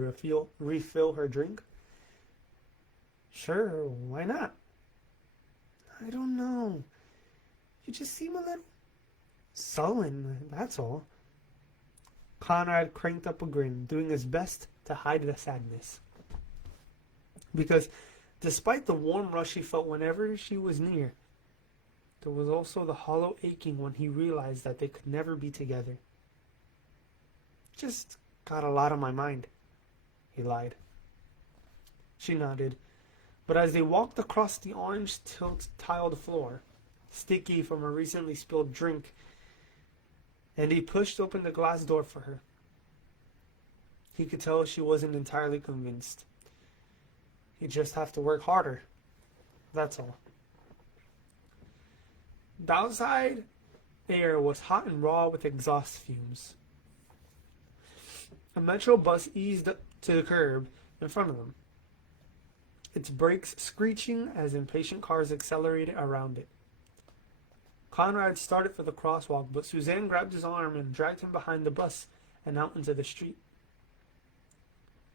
refill her drink. Sure, why not? I don't know. You just seem a little sullen, that's all. Conrad cranked up a grin, doing his best to hide the sadness. Because despite the warm rush he felt whenever she was near, there was also the hollow aching when he realized that they could never be together. Just got a lot on my mind, he lied. She nodded, but as they walked across the orange tiled floor, sticky from a recently spilled drink, and he pushed open the glass door for her, he could tell she wasn't entirely convinced. He'd just have to work harder. That's all. The outside air was hot and raw with exhaust fumes. A metro bus eased up to the curb in front of them, its brakes screeching as impatient cars accelerated around it. Conrad started for the crosswalk, but Suzanne grabbed his arm and dragged him behind the bus and out into the street.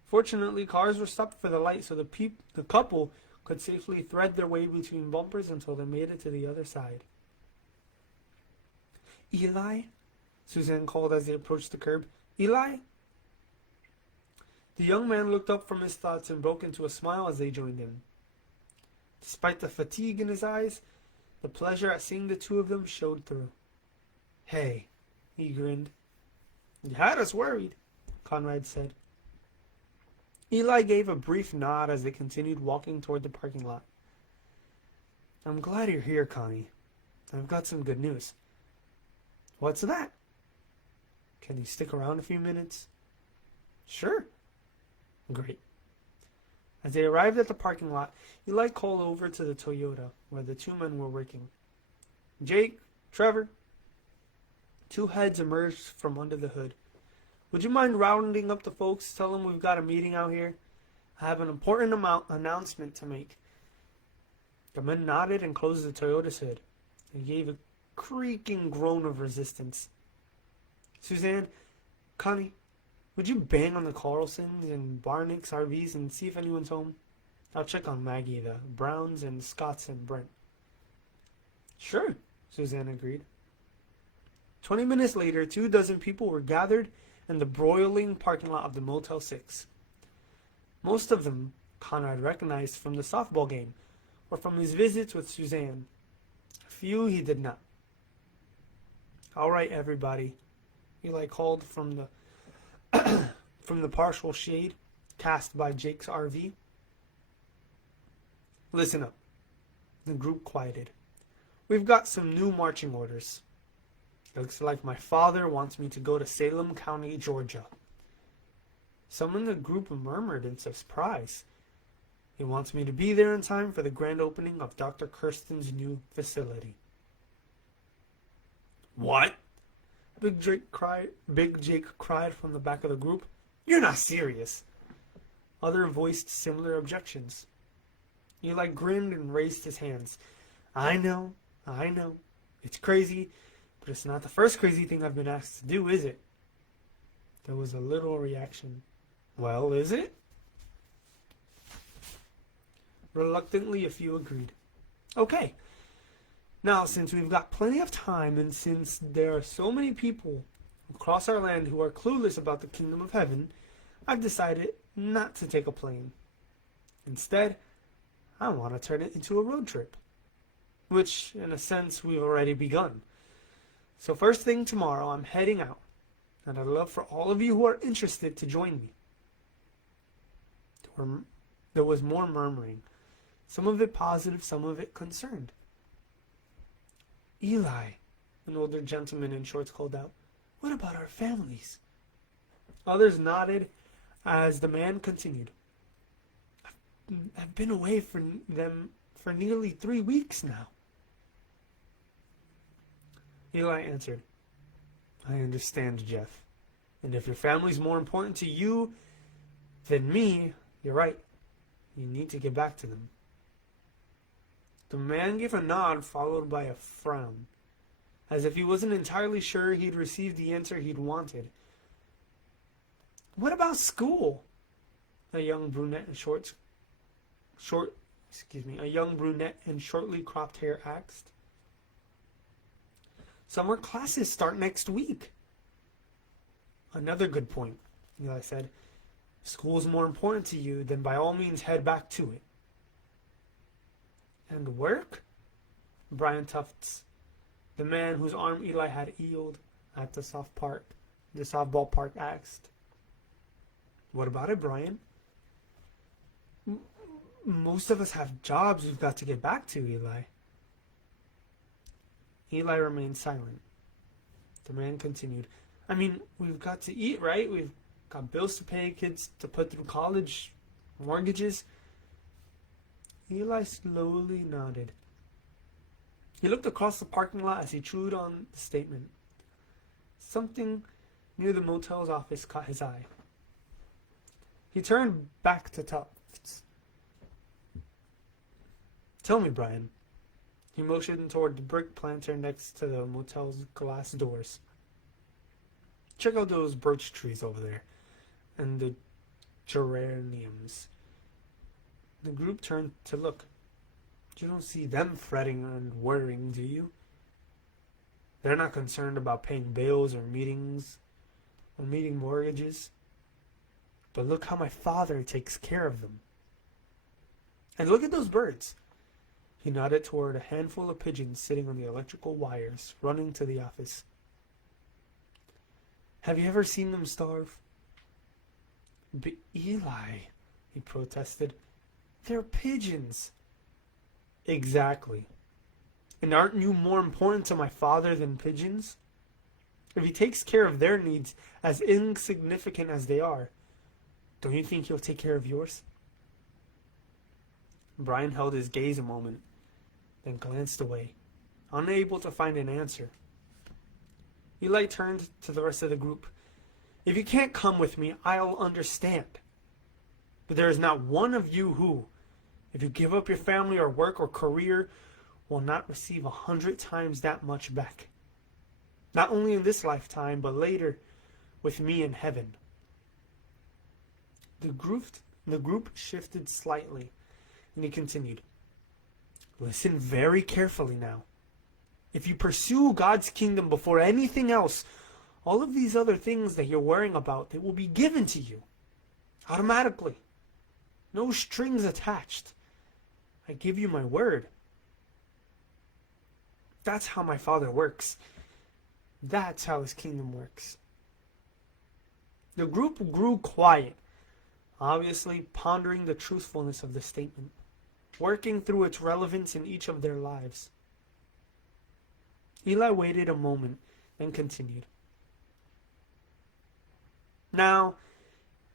Fortunately, cars were stopped for the light, so the couple could safely thread their way between bumpers until they made it to the other side. "Eli?" Suzanne called as they approached the curb. "Eli?" The young man looked up from his thoughts and broke into a smile as they joined him. Despite the fatigue in his eyes, the pleasure at seeing the two of them showed through. "Hey," he grinned. "You had us worried," Conrad said. Eli gave a brief nod as they continued walking toward the parking lot. "I'm glad you're here, Connie. I've got some good news." "What's that?" "Can you stick around a few minutes?" "Sure." "Great." As they arrived at the parking lot, Eli called over to the Toyota, where the two men were working. "Jake, Trevor." Two heads emerged from under the hood. "Would you mind rounding up the folks? Tell them we've got a meeting out here. I have an important announcement to make." The men nodded and closed the Toyota's hood. He gave a creaking groan of resistance. "Suzanne, Connie, would you bang on the Carlsons and Barnick's RVs and see if anyone's home? I'll check on Maggie, the Browns, and Scotts and Brent." "Sure," Suzanne agreed. 20 minutes later, 24 people were gathered in the broiling parking lot of the Motel 6. Most of them Conrad recognized from the softball game or from his visits with Suzanne. A few he did not. "All right, everybody," Eli called from the from the partial shade cast by Jake's RV. "Listen up." The group quieted. "We've got some new marching orders. Looks like my father wants me to go to Salem County, Georgia." Some in the group murmured in surprise. "He wants me to be there in time for the grand opening of Dr. Kirsten's new facility." "What?" Big Jake cried from the back of the group. "You're not serious." Others voiced similar objections. Eli grinned and raised his hands. I know. It's crazy, but it's not the first crazy thing I've been asked to do, is it?" There was a little reaction. "Well, is it?" Reluctantly, a few agreed. "Okay. Now, since we've got plenty of time, and since there are so many people across our land who are clueless about the kingdom of heaven, I've decided not to take a plane. Instead, I want to turn it into a road trip. Which, in a sense, we've already begun. So first thing tomorrow, I'm heading out, and I'd love for all of you who are interested to join me." There was more murmuring, some of it positive, some of it concerned. "Eli," an older gentleman in shorts called out, "what about our families?" Others nodded as the man continued. I've been away from them for nearly 3 weeks now." Eli answered, "I understand, Jeff. And if your family's more important to you than me, you're right. You need to get back to them." The man gave a nod followed by a frown, as if he wasn't entirely sure he'd received the answer he'd wanted. "What about school?" A young brunette in shortly cropped hair asked. "Summer classes start next week." "Another good point," Eli said. "If school's more important to you, then by all means head back to it." "And work?" Brian Tufts, the man whose arm Eli had healed at the softball park, asked. What about it, Brian? Most of us have jobs we've got to get back to, Eli. Eli remained silent. The man continued. I mean, we've got to eat, right? We've got bills to pay, kids to put through college, mortgages. Eli slowly nodded. He looked across the parking lot as he chewed on the statement. Something near the motel's office caught his eye. He turned back to Tufts. Tell me, Brian. He motioned toward the brick planter next to the motel's glass doors. Check out those birch trees over there, and the geraniums. The group turned to look. You don't see them fretting and worrying, do you? They're not concerned about paying bills or meeting mortgages. But look how my father takes care of them. And look at those birds. He nodded toward a handful of pigeons sitting on the electrical wires running to the office. Have you ever seen them starve? But Eli, he protested, they're pigeons. Exactly. And aren't you more important to my father than pigeons? If he takes care of their needs, as insignificant as they are, don't you think he'll take care of yours? Brian held his gaze a moment, then glanced away, unable to find an answer. Eli turned to the rest of the group. If you can't come with me, I'll understand. But there is not one of you who, if you give up your family or work or career, will not receive 100 times that much back. Not only in this lifetime, but later with me in heaven. The group shifted slightly, and he continued. Listen very carefully now. If you pursue God's kingdom before anything else, all of these other things that you're worrying about, they will be given to you. Automatically. No strings attached. I give you my word. That's how my Father works. That's how his kingdom works. The group grew quiet, obviously pondering the truthfulness of the statement, working through its relevance in each of their lives. Eli waited a moment, then continued. Now,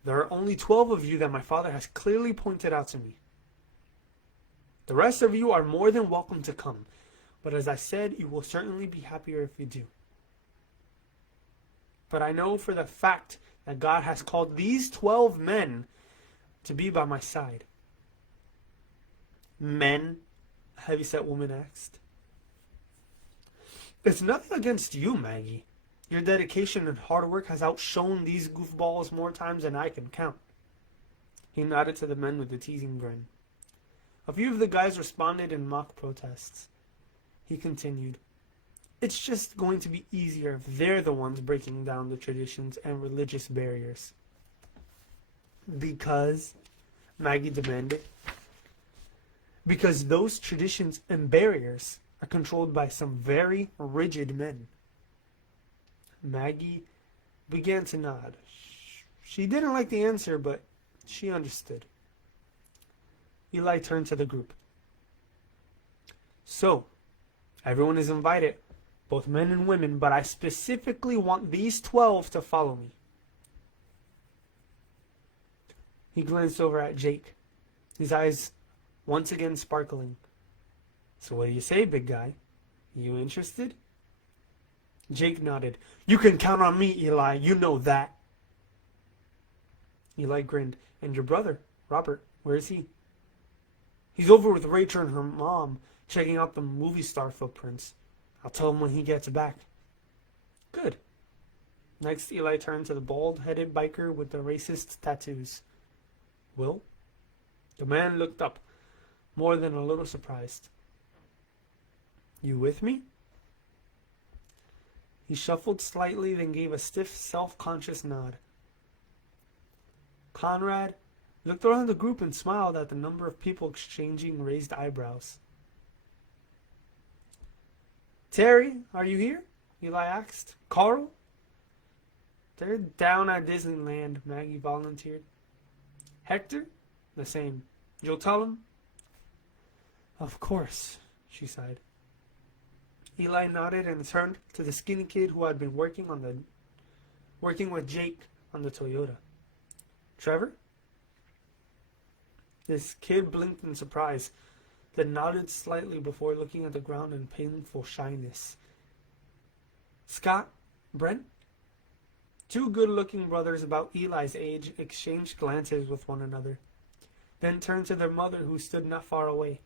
there are only 12 of you that my father has clearly pointed out to me. The rest of you are more than welcome to come, but as I said, you will certainly be happier if you do. But I know for the fact that God has called these 12 men to be by my side. Men? A heavyset woman asked. It's nothing against you, Maggie. Your dedication and hard work has outshone these goofballs more times than I can count. He nodded to the men with a teasing grin. A few of the guys responded in mock protests. He continued. It's just going to be easier if they're the ones breaking down the traditions and religious barriers. Because, Maggie demanded. Because those traditions and barriers are controlled by some very rigid men. Maggie began to nod. She didn't like the answer, but she understood. Eli turned to the group. So, everyone is invited, both men and women, but I specifically want these 12 to follow me. He glanced over at Jake, his eyes once again sparkling. So what do you say, big guy? You interested? Jake nodded. You can count on me, Eli. You know that. Eli grinned. And your brother, Robert, where is he? He's over with Rachel and her mom, checking out the movie star footprints. I'll tell him when he gets back. Good. Next, Eli turned to the bald-headed biker with the racist tattoos. Will? The man looked up, more than a little surprised. You with me? He shuffled slightly, then gave a stiff, self-conscious nod. Conrad looked around the group and smiled at the number of people exchanging raised eyebrows. Terry, are you here? Eli asked. Carl? They're down at Disneyland, Maggie volunteered. Hector? The same. You'll tell him? Of course, she sighed. Eli nodded and turned to the skinny kid who had been working with Jake on the Toyota. Trevor? This kid blinked in surprise, then nodded slightly before looking at the ground in painful shyness. Scott? Brent? Two good-looking brothers about Eli's age exchanged glances with one another, then turned to their mother, who stood not far away.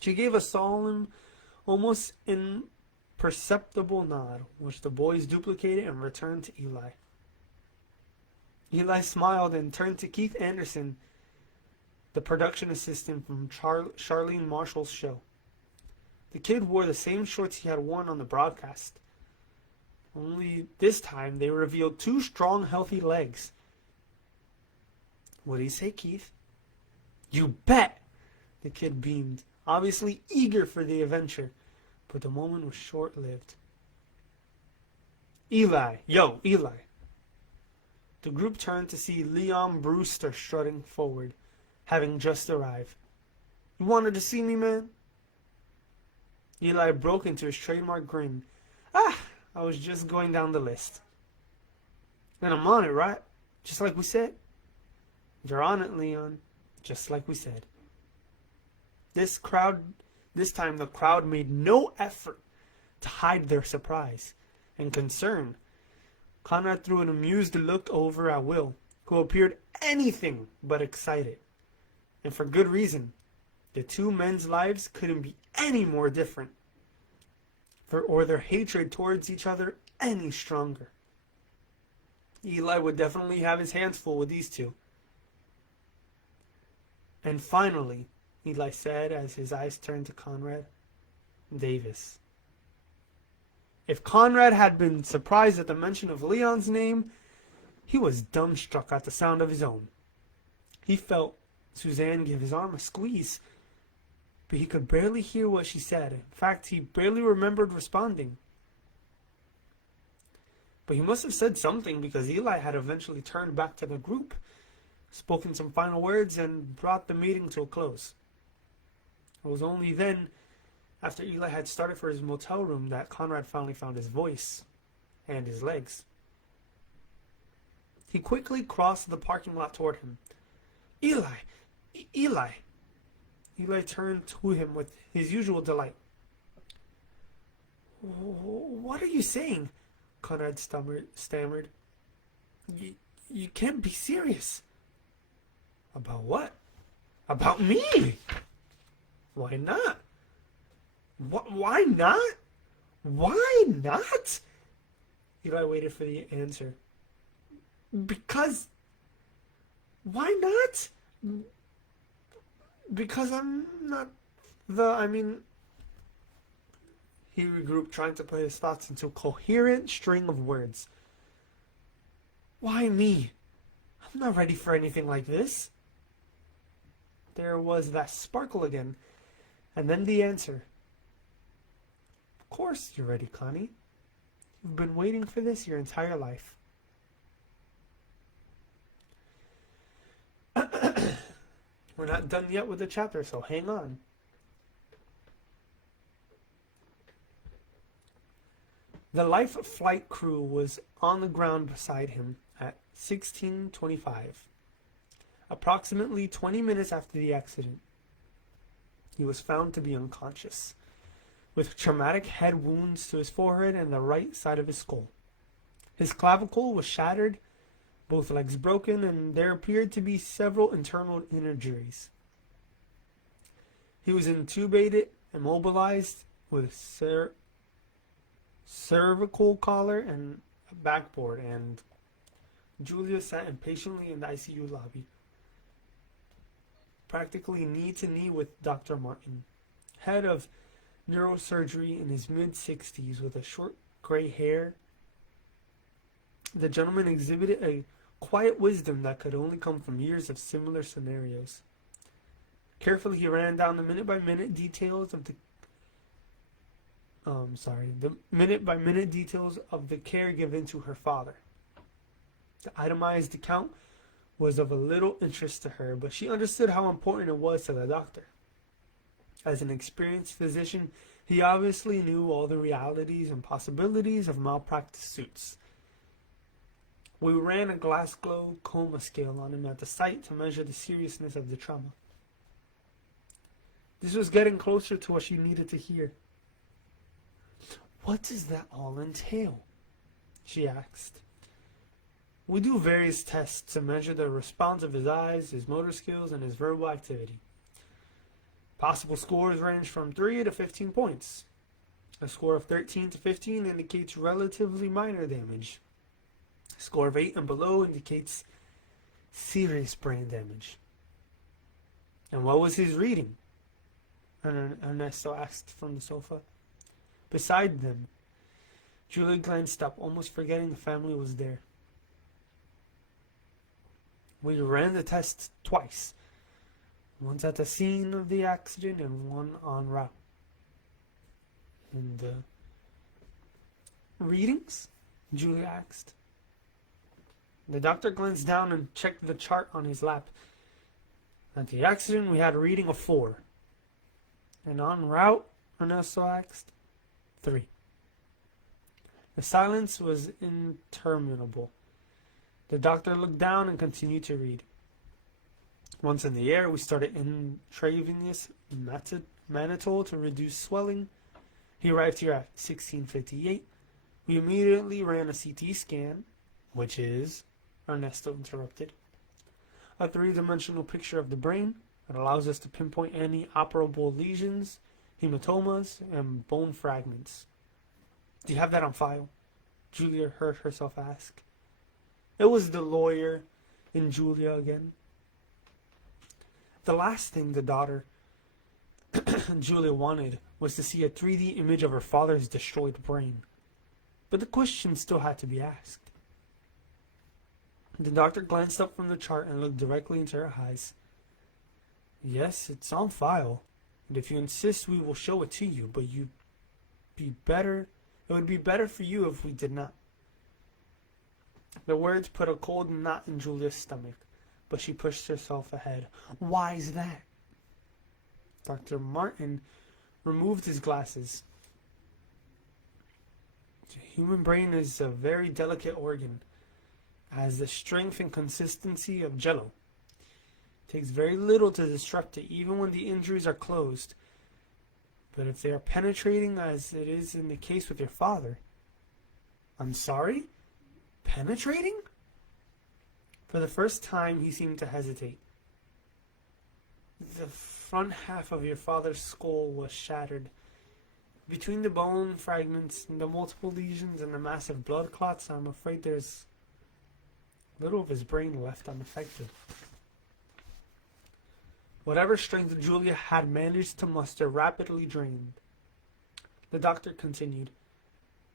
She gave a solemn, almost imperceptible nod, which the boys duplicated and returned to Eli. Eli smiled and turned to Keith Anderson, the production assistant from Charlene Marshall's show. The kid wore the same shorts he had worn on the broadcast. Only this time they revealed two strong, healthy legs. What do you say, Keith? You bet! The kid beamed, obviously eager for the adventure, but the moment was short-lived. Eli! Yo, Eli! The group turned to see Leon Brewster strutting forward, having just arrived. You wanted to see me, man? Eli broke into his trademark grin. I was just going down the list. And I'm on it, right? Just like we said? You're on it, Leon. Just like we said. This time the crowd made no effort to hide their surprise and concern. Conrad threw an amused look over at Will, who appeared anything but excited. And for good reason. The two men's lives couldn't be any more different, or their hatred towards each other any stronger. Eli would definitely have his hands full with these two. And finally, Eli said as his eyes turned to Conrad, Davis. If Conrad had been surprised at the mention of Leon's name, he was dumbstruck at the sound of his own. He felt Suzanne give his arm a squeeze, but he could barely hear what she said. In fact, he barely remembered responding. But he must have said something, because Eli had eventually turned back to the group, spoken some final words, and brought the meeting to a close. It was only then, after Eli had started for his motel room, that Conrad finally found his voice and his legs. He quickly crossed the parking lot toward him. Eli! Eli! Eli turned to him with his usual delight. What are you saying? Conrad stammered. You can't be serious. About what? About me! Why not? Why not? Why not? Eli waited for the answer. Because... Why not? Because I'm not He regrouped, trying to put his thoughts into a coherent string of words. Why me? I'm not ready for anything like this. There was that sparkle again, and then the answer. Of course you're ready, Connie. You've been waiting for this your entire life. We're not done yet with the chapter, so hang on. The Life Flight crew was on the ground beside him at 16:25, approximately 20 minutes after the accident. He was found to be unconscious, with traumatic head wounds to his forehead and the right side of his skull. His clavicle was shattered, both legs broken, and there appeared to be several internal injuries. He was intubated, immobilized, with cervical collar and a backboard, and Julia sat impatiently in the ICU lobby, practically knee to knee with Dr. Martin, head of neurosurgery in his mid-60s with a short gray hair. The gentleman exhibited a quiet wisdom that could only come from years of similar scenarios. Carefully, he ran down the minute-by-minute details of the the minute-by-minute details of the care given to her father. The itemized account was of a little interest to her, but she understood how important it was to the doctor. As an experienced physician, he obviously knew all the realities and possibilities of malpractice suits. We ran a Glasgow coma scale on him at the site to measure the seriousness of the trauma. This was getting closer to what she needed to hear. "What does that all entail?" she asked. "We do various tests to measure the response of his eyes, his motor skills, and his verbal activity. Possible scores range from 3 to 15 points. A score of 13 to 15 indicates relatively minor damage. A score of 8 and below indicates serious brain damage." "And what was his reading?" Ernesto asked from the sofa. Beside them, Julia glanced up, almost forgetting the family was there. "We ran the tests twice. Once at the scene of the accident and one en route." "And the readings?" Julia asked. The doctor glanced down and checked the chart on his lap. "At the accident, we had a reading of 4. And en route?" Ernesto asked. 3. The silence was interminable. The doctor looked down and continued to read. "Once in the air, we started intravenous mannitol to reduce swelling. He arrived here at 16:58. We immediately ran a CT scan, which is," Ernesto interrupted, "a 3-dimensional picture of the brain. It allows us to pinpoint any operable lesions, hematomas, and bone fragments." "Do you have that on file?" Julia heard herself ask. It was the lawyer in Julia again. The last thing the daughter, Julia, wanted was to see a 3D image of her father's destroyed brain. But the question still had to be asked. The doctor glanced up from the chart and looked directly into her eyes. "Yes, it's on file, and if you insist, we will show it to you, but it would be better for you if we did not." The words put a cold knot in Julia's stomach, but she pushed herself ahead. "Why is that?" Dr. Martin removed his glasses. "The human brain is a very delicate organ. It has the strength and consistency of jello. It takes very little to disrupt it, even when the injuries are closed. But if they are penetrating, as it is in the case with your father..." "I'm sorry? Penetrating?" For the first time, he seemed to hesitate. "The front half of your father's skull was shattered. Between the bone fragments, the multiple lesions, and the massive blood clots, I'm afraid there's little of his brain left unaffected." Whatever strength Julia had managed to muster rapidly drained. The doctor continued,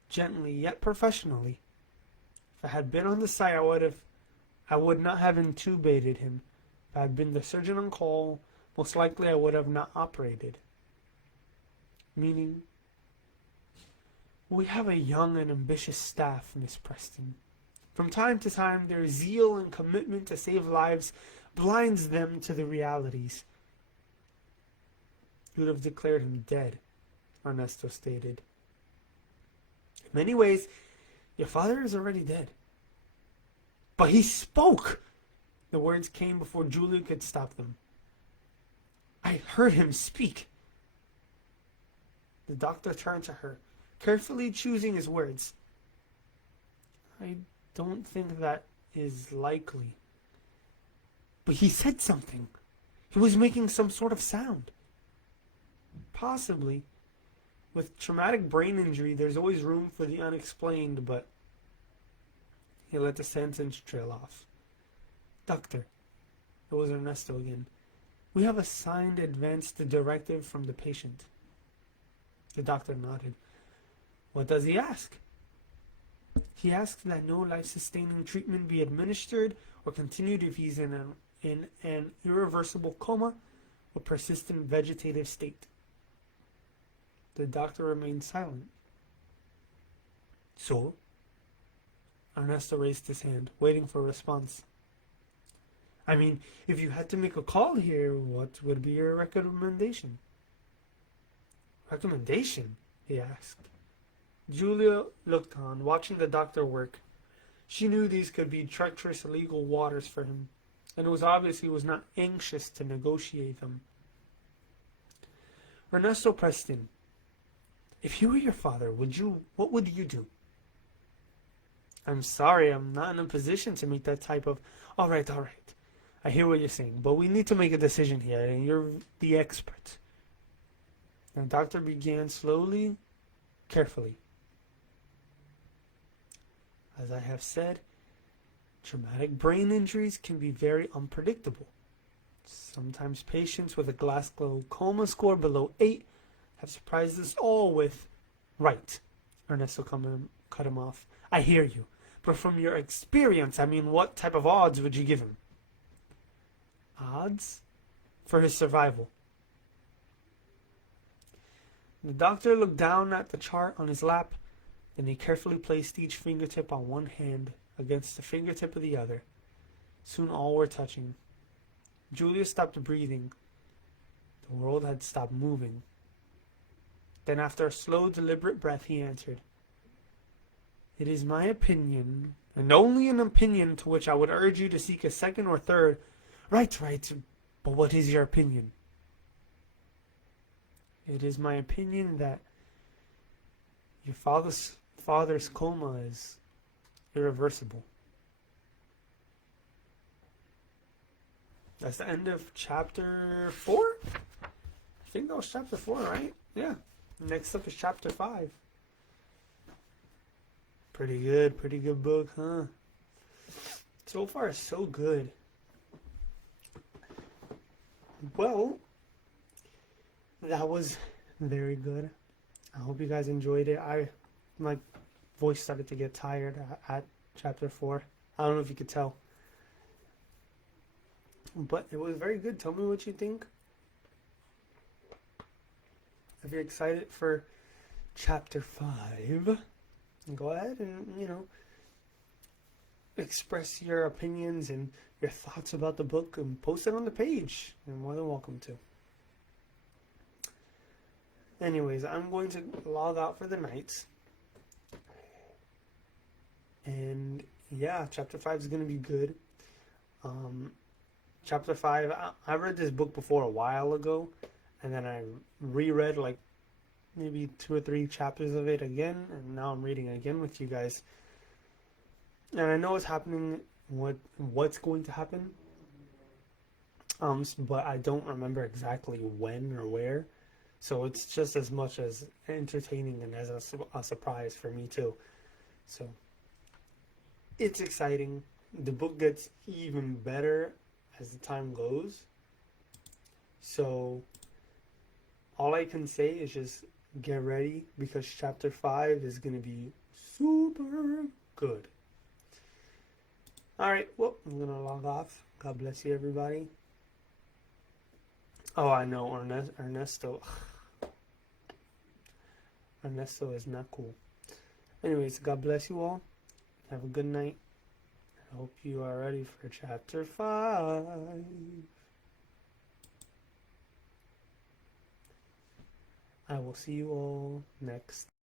gently yet professionally. "If I had been on the site, I would not have intubated him. If I had been the surgeon on call, most likely I would have not operated." "Meaning?" "We have a young and ambitious staff, Miss Preston. From time to time, their zeal and commitment to save lives blinds them to the realities." "You would have declared him dead," Ernesto stated. "In many ways, your father is already dead." "But he spoke!" The words came before Julia could stop them. "I heard him speak." The doctor turned to her, carefully choosing his words. "I don't think that is likely. But he said something. He was making some sort of sound." "Possibly. With traumatic brain injury, there's always room for the unexplained, but..." He let the sentence trail off. "Doctor," it was Ernesto again, "we have a signed advance directive from the patient." The doctor nodded. "What does he ask?" "He asks that no life-sustaining treatment be administered or continued if he's in an irreversible coma or persistent vegetative state." The doctor remained silent. So? Ernesto raised his hand, waiting for a response. I mean, if you had to make a call here, what would be your recommendation? Recommendation? He asked. Julia looked on, watching the doctor work. She knew these could be treacherous illegal waters for him, and it was obvious he was not anxious to negotiate them. Ernesto pressed in. If you were your father, what would you do? I'm sorry, I'm not in a position to make that type of... All right. I hear what you're saying, but we need to make a decision here, and you're the expert. The doctor began slowly, carefully. As I have said, traumatic brain injuries can be very unpredictable. Sometimes patients with a Glasgow coma score below 8 have surprised us all with... Right, Ernesto cut him off. I hear you, but from your experience, I mean, what type of odds would you give him? Odds? For his survival. The doctor looked down at the chart on his lap. Then he carefully placed each fingertip on one hand against the fingertip of the other. Soon all were touching. Julia stopped breathing. The world had stopped moving. Then after a slow, deliberate breath, he answered, It is my opinion, and only an opinion to which I would urge you to seek a second or third. Right, but what is your opinion? It is my opinion that your father's coma is irreversible. That's the end of chapter 4? I think that was chapter 4, right? Yeah. Next up is chapter 5. Pretty good book, huh? So far, so good. Well, that was very good. I hope you guys enjoyed it. My voice started to get tired at chapter 4. I don't know if you could tell. But it was very good. Tell me what you think. If you're excited for chapter 5, go ahead and, express your opinions and your thoughts about the book and post it on the page. You're more than welcome to. Anyways, I'm going to log out for the night. And yeah, chapter 5 is going to be good. Chapter 5, I read this book before a while ago, and then I reread like maybe 2 or 3 chapters of it again, and now I'm reading it again with you guys. And I know what's happening, what's going to happen, but I don't remember exactly when or where. So it's just as much as entertaining and as a surprise for me too. So it's exciting. The book gets even better as the time goes. So all I can say is just get ready, because chapter 5 is going to be super good. Alright, well, I'm going to log off. God bless you, everybody. Oh, I know, Ernesto. Ernesto is not cool. Anyways, God bless you all. Have a good night. I hope you are ready for chapter 5. I will see you all next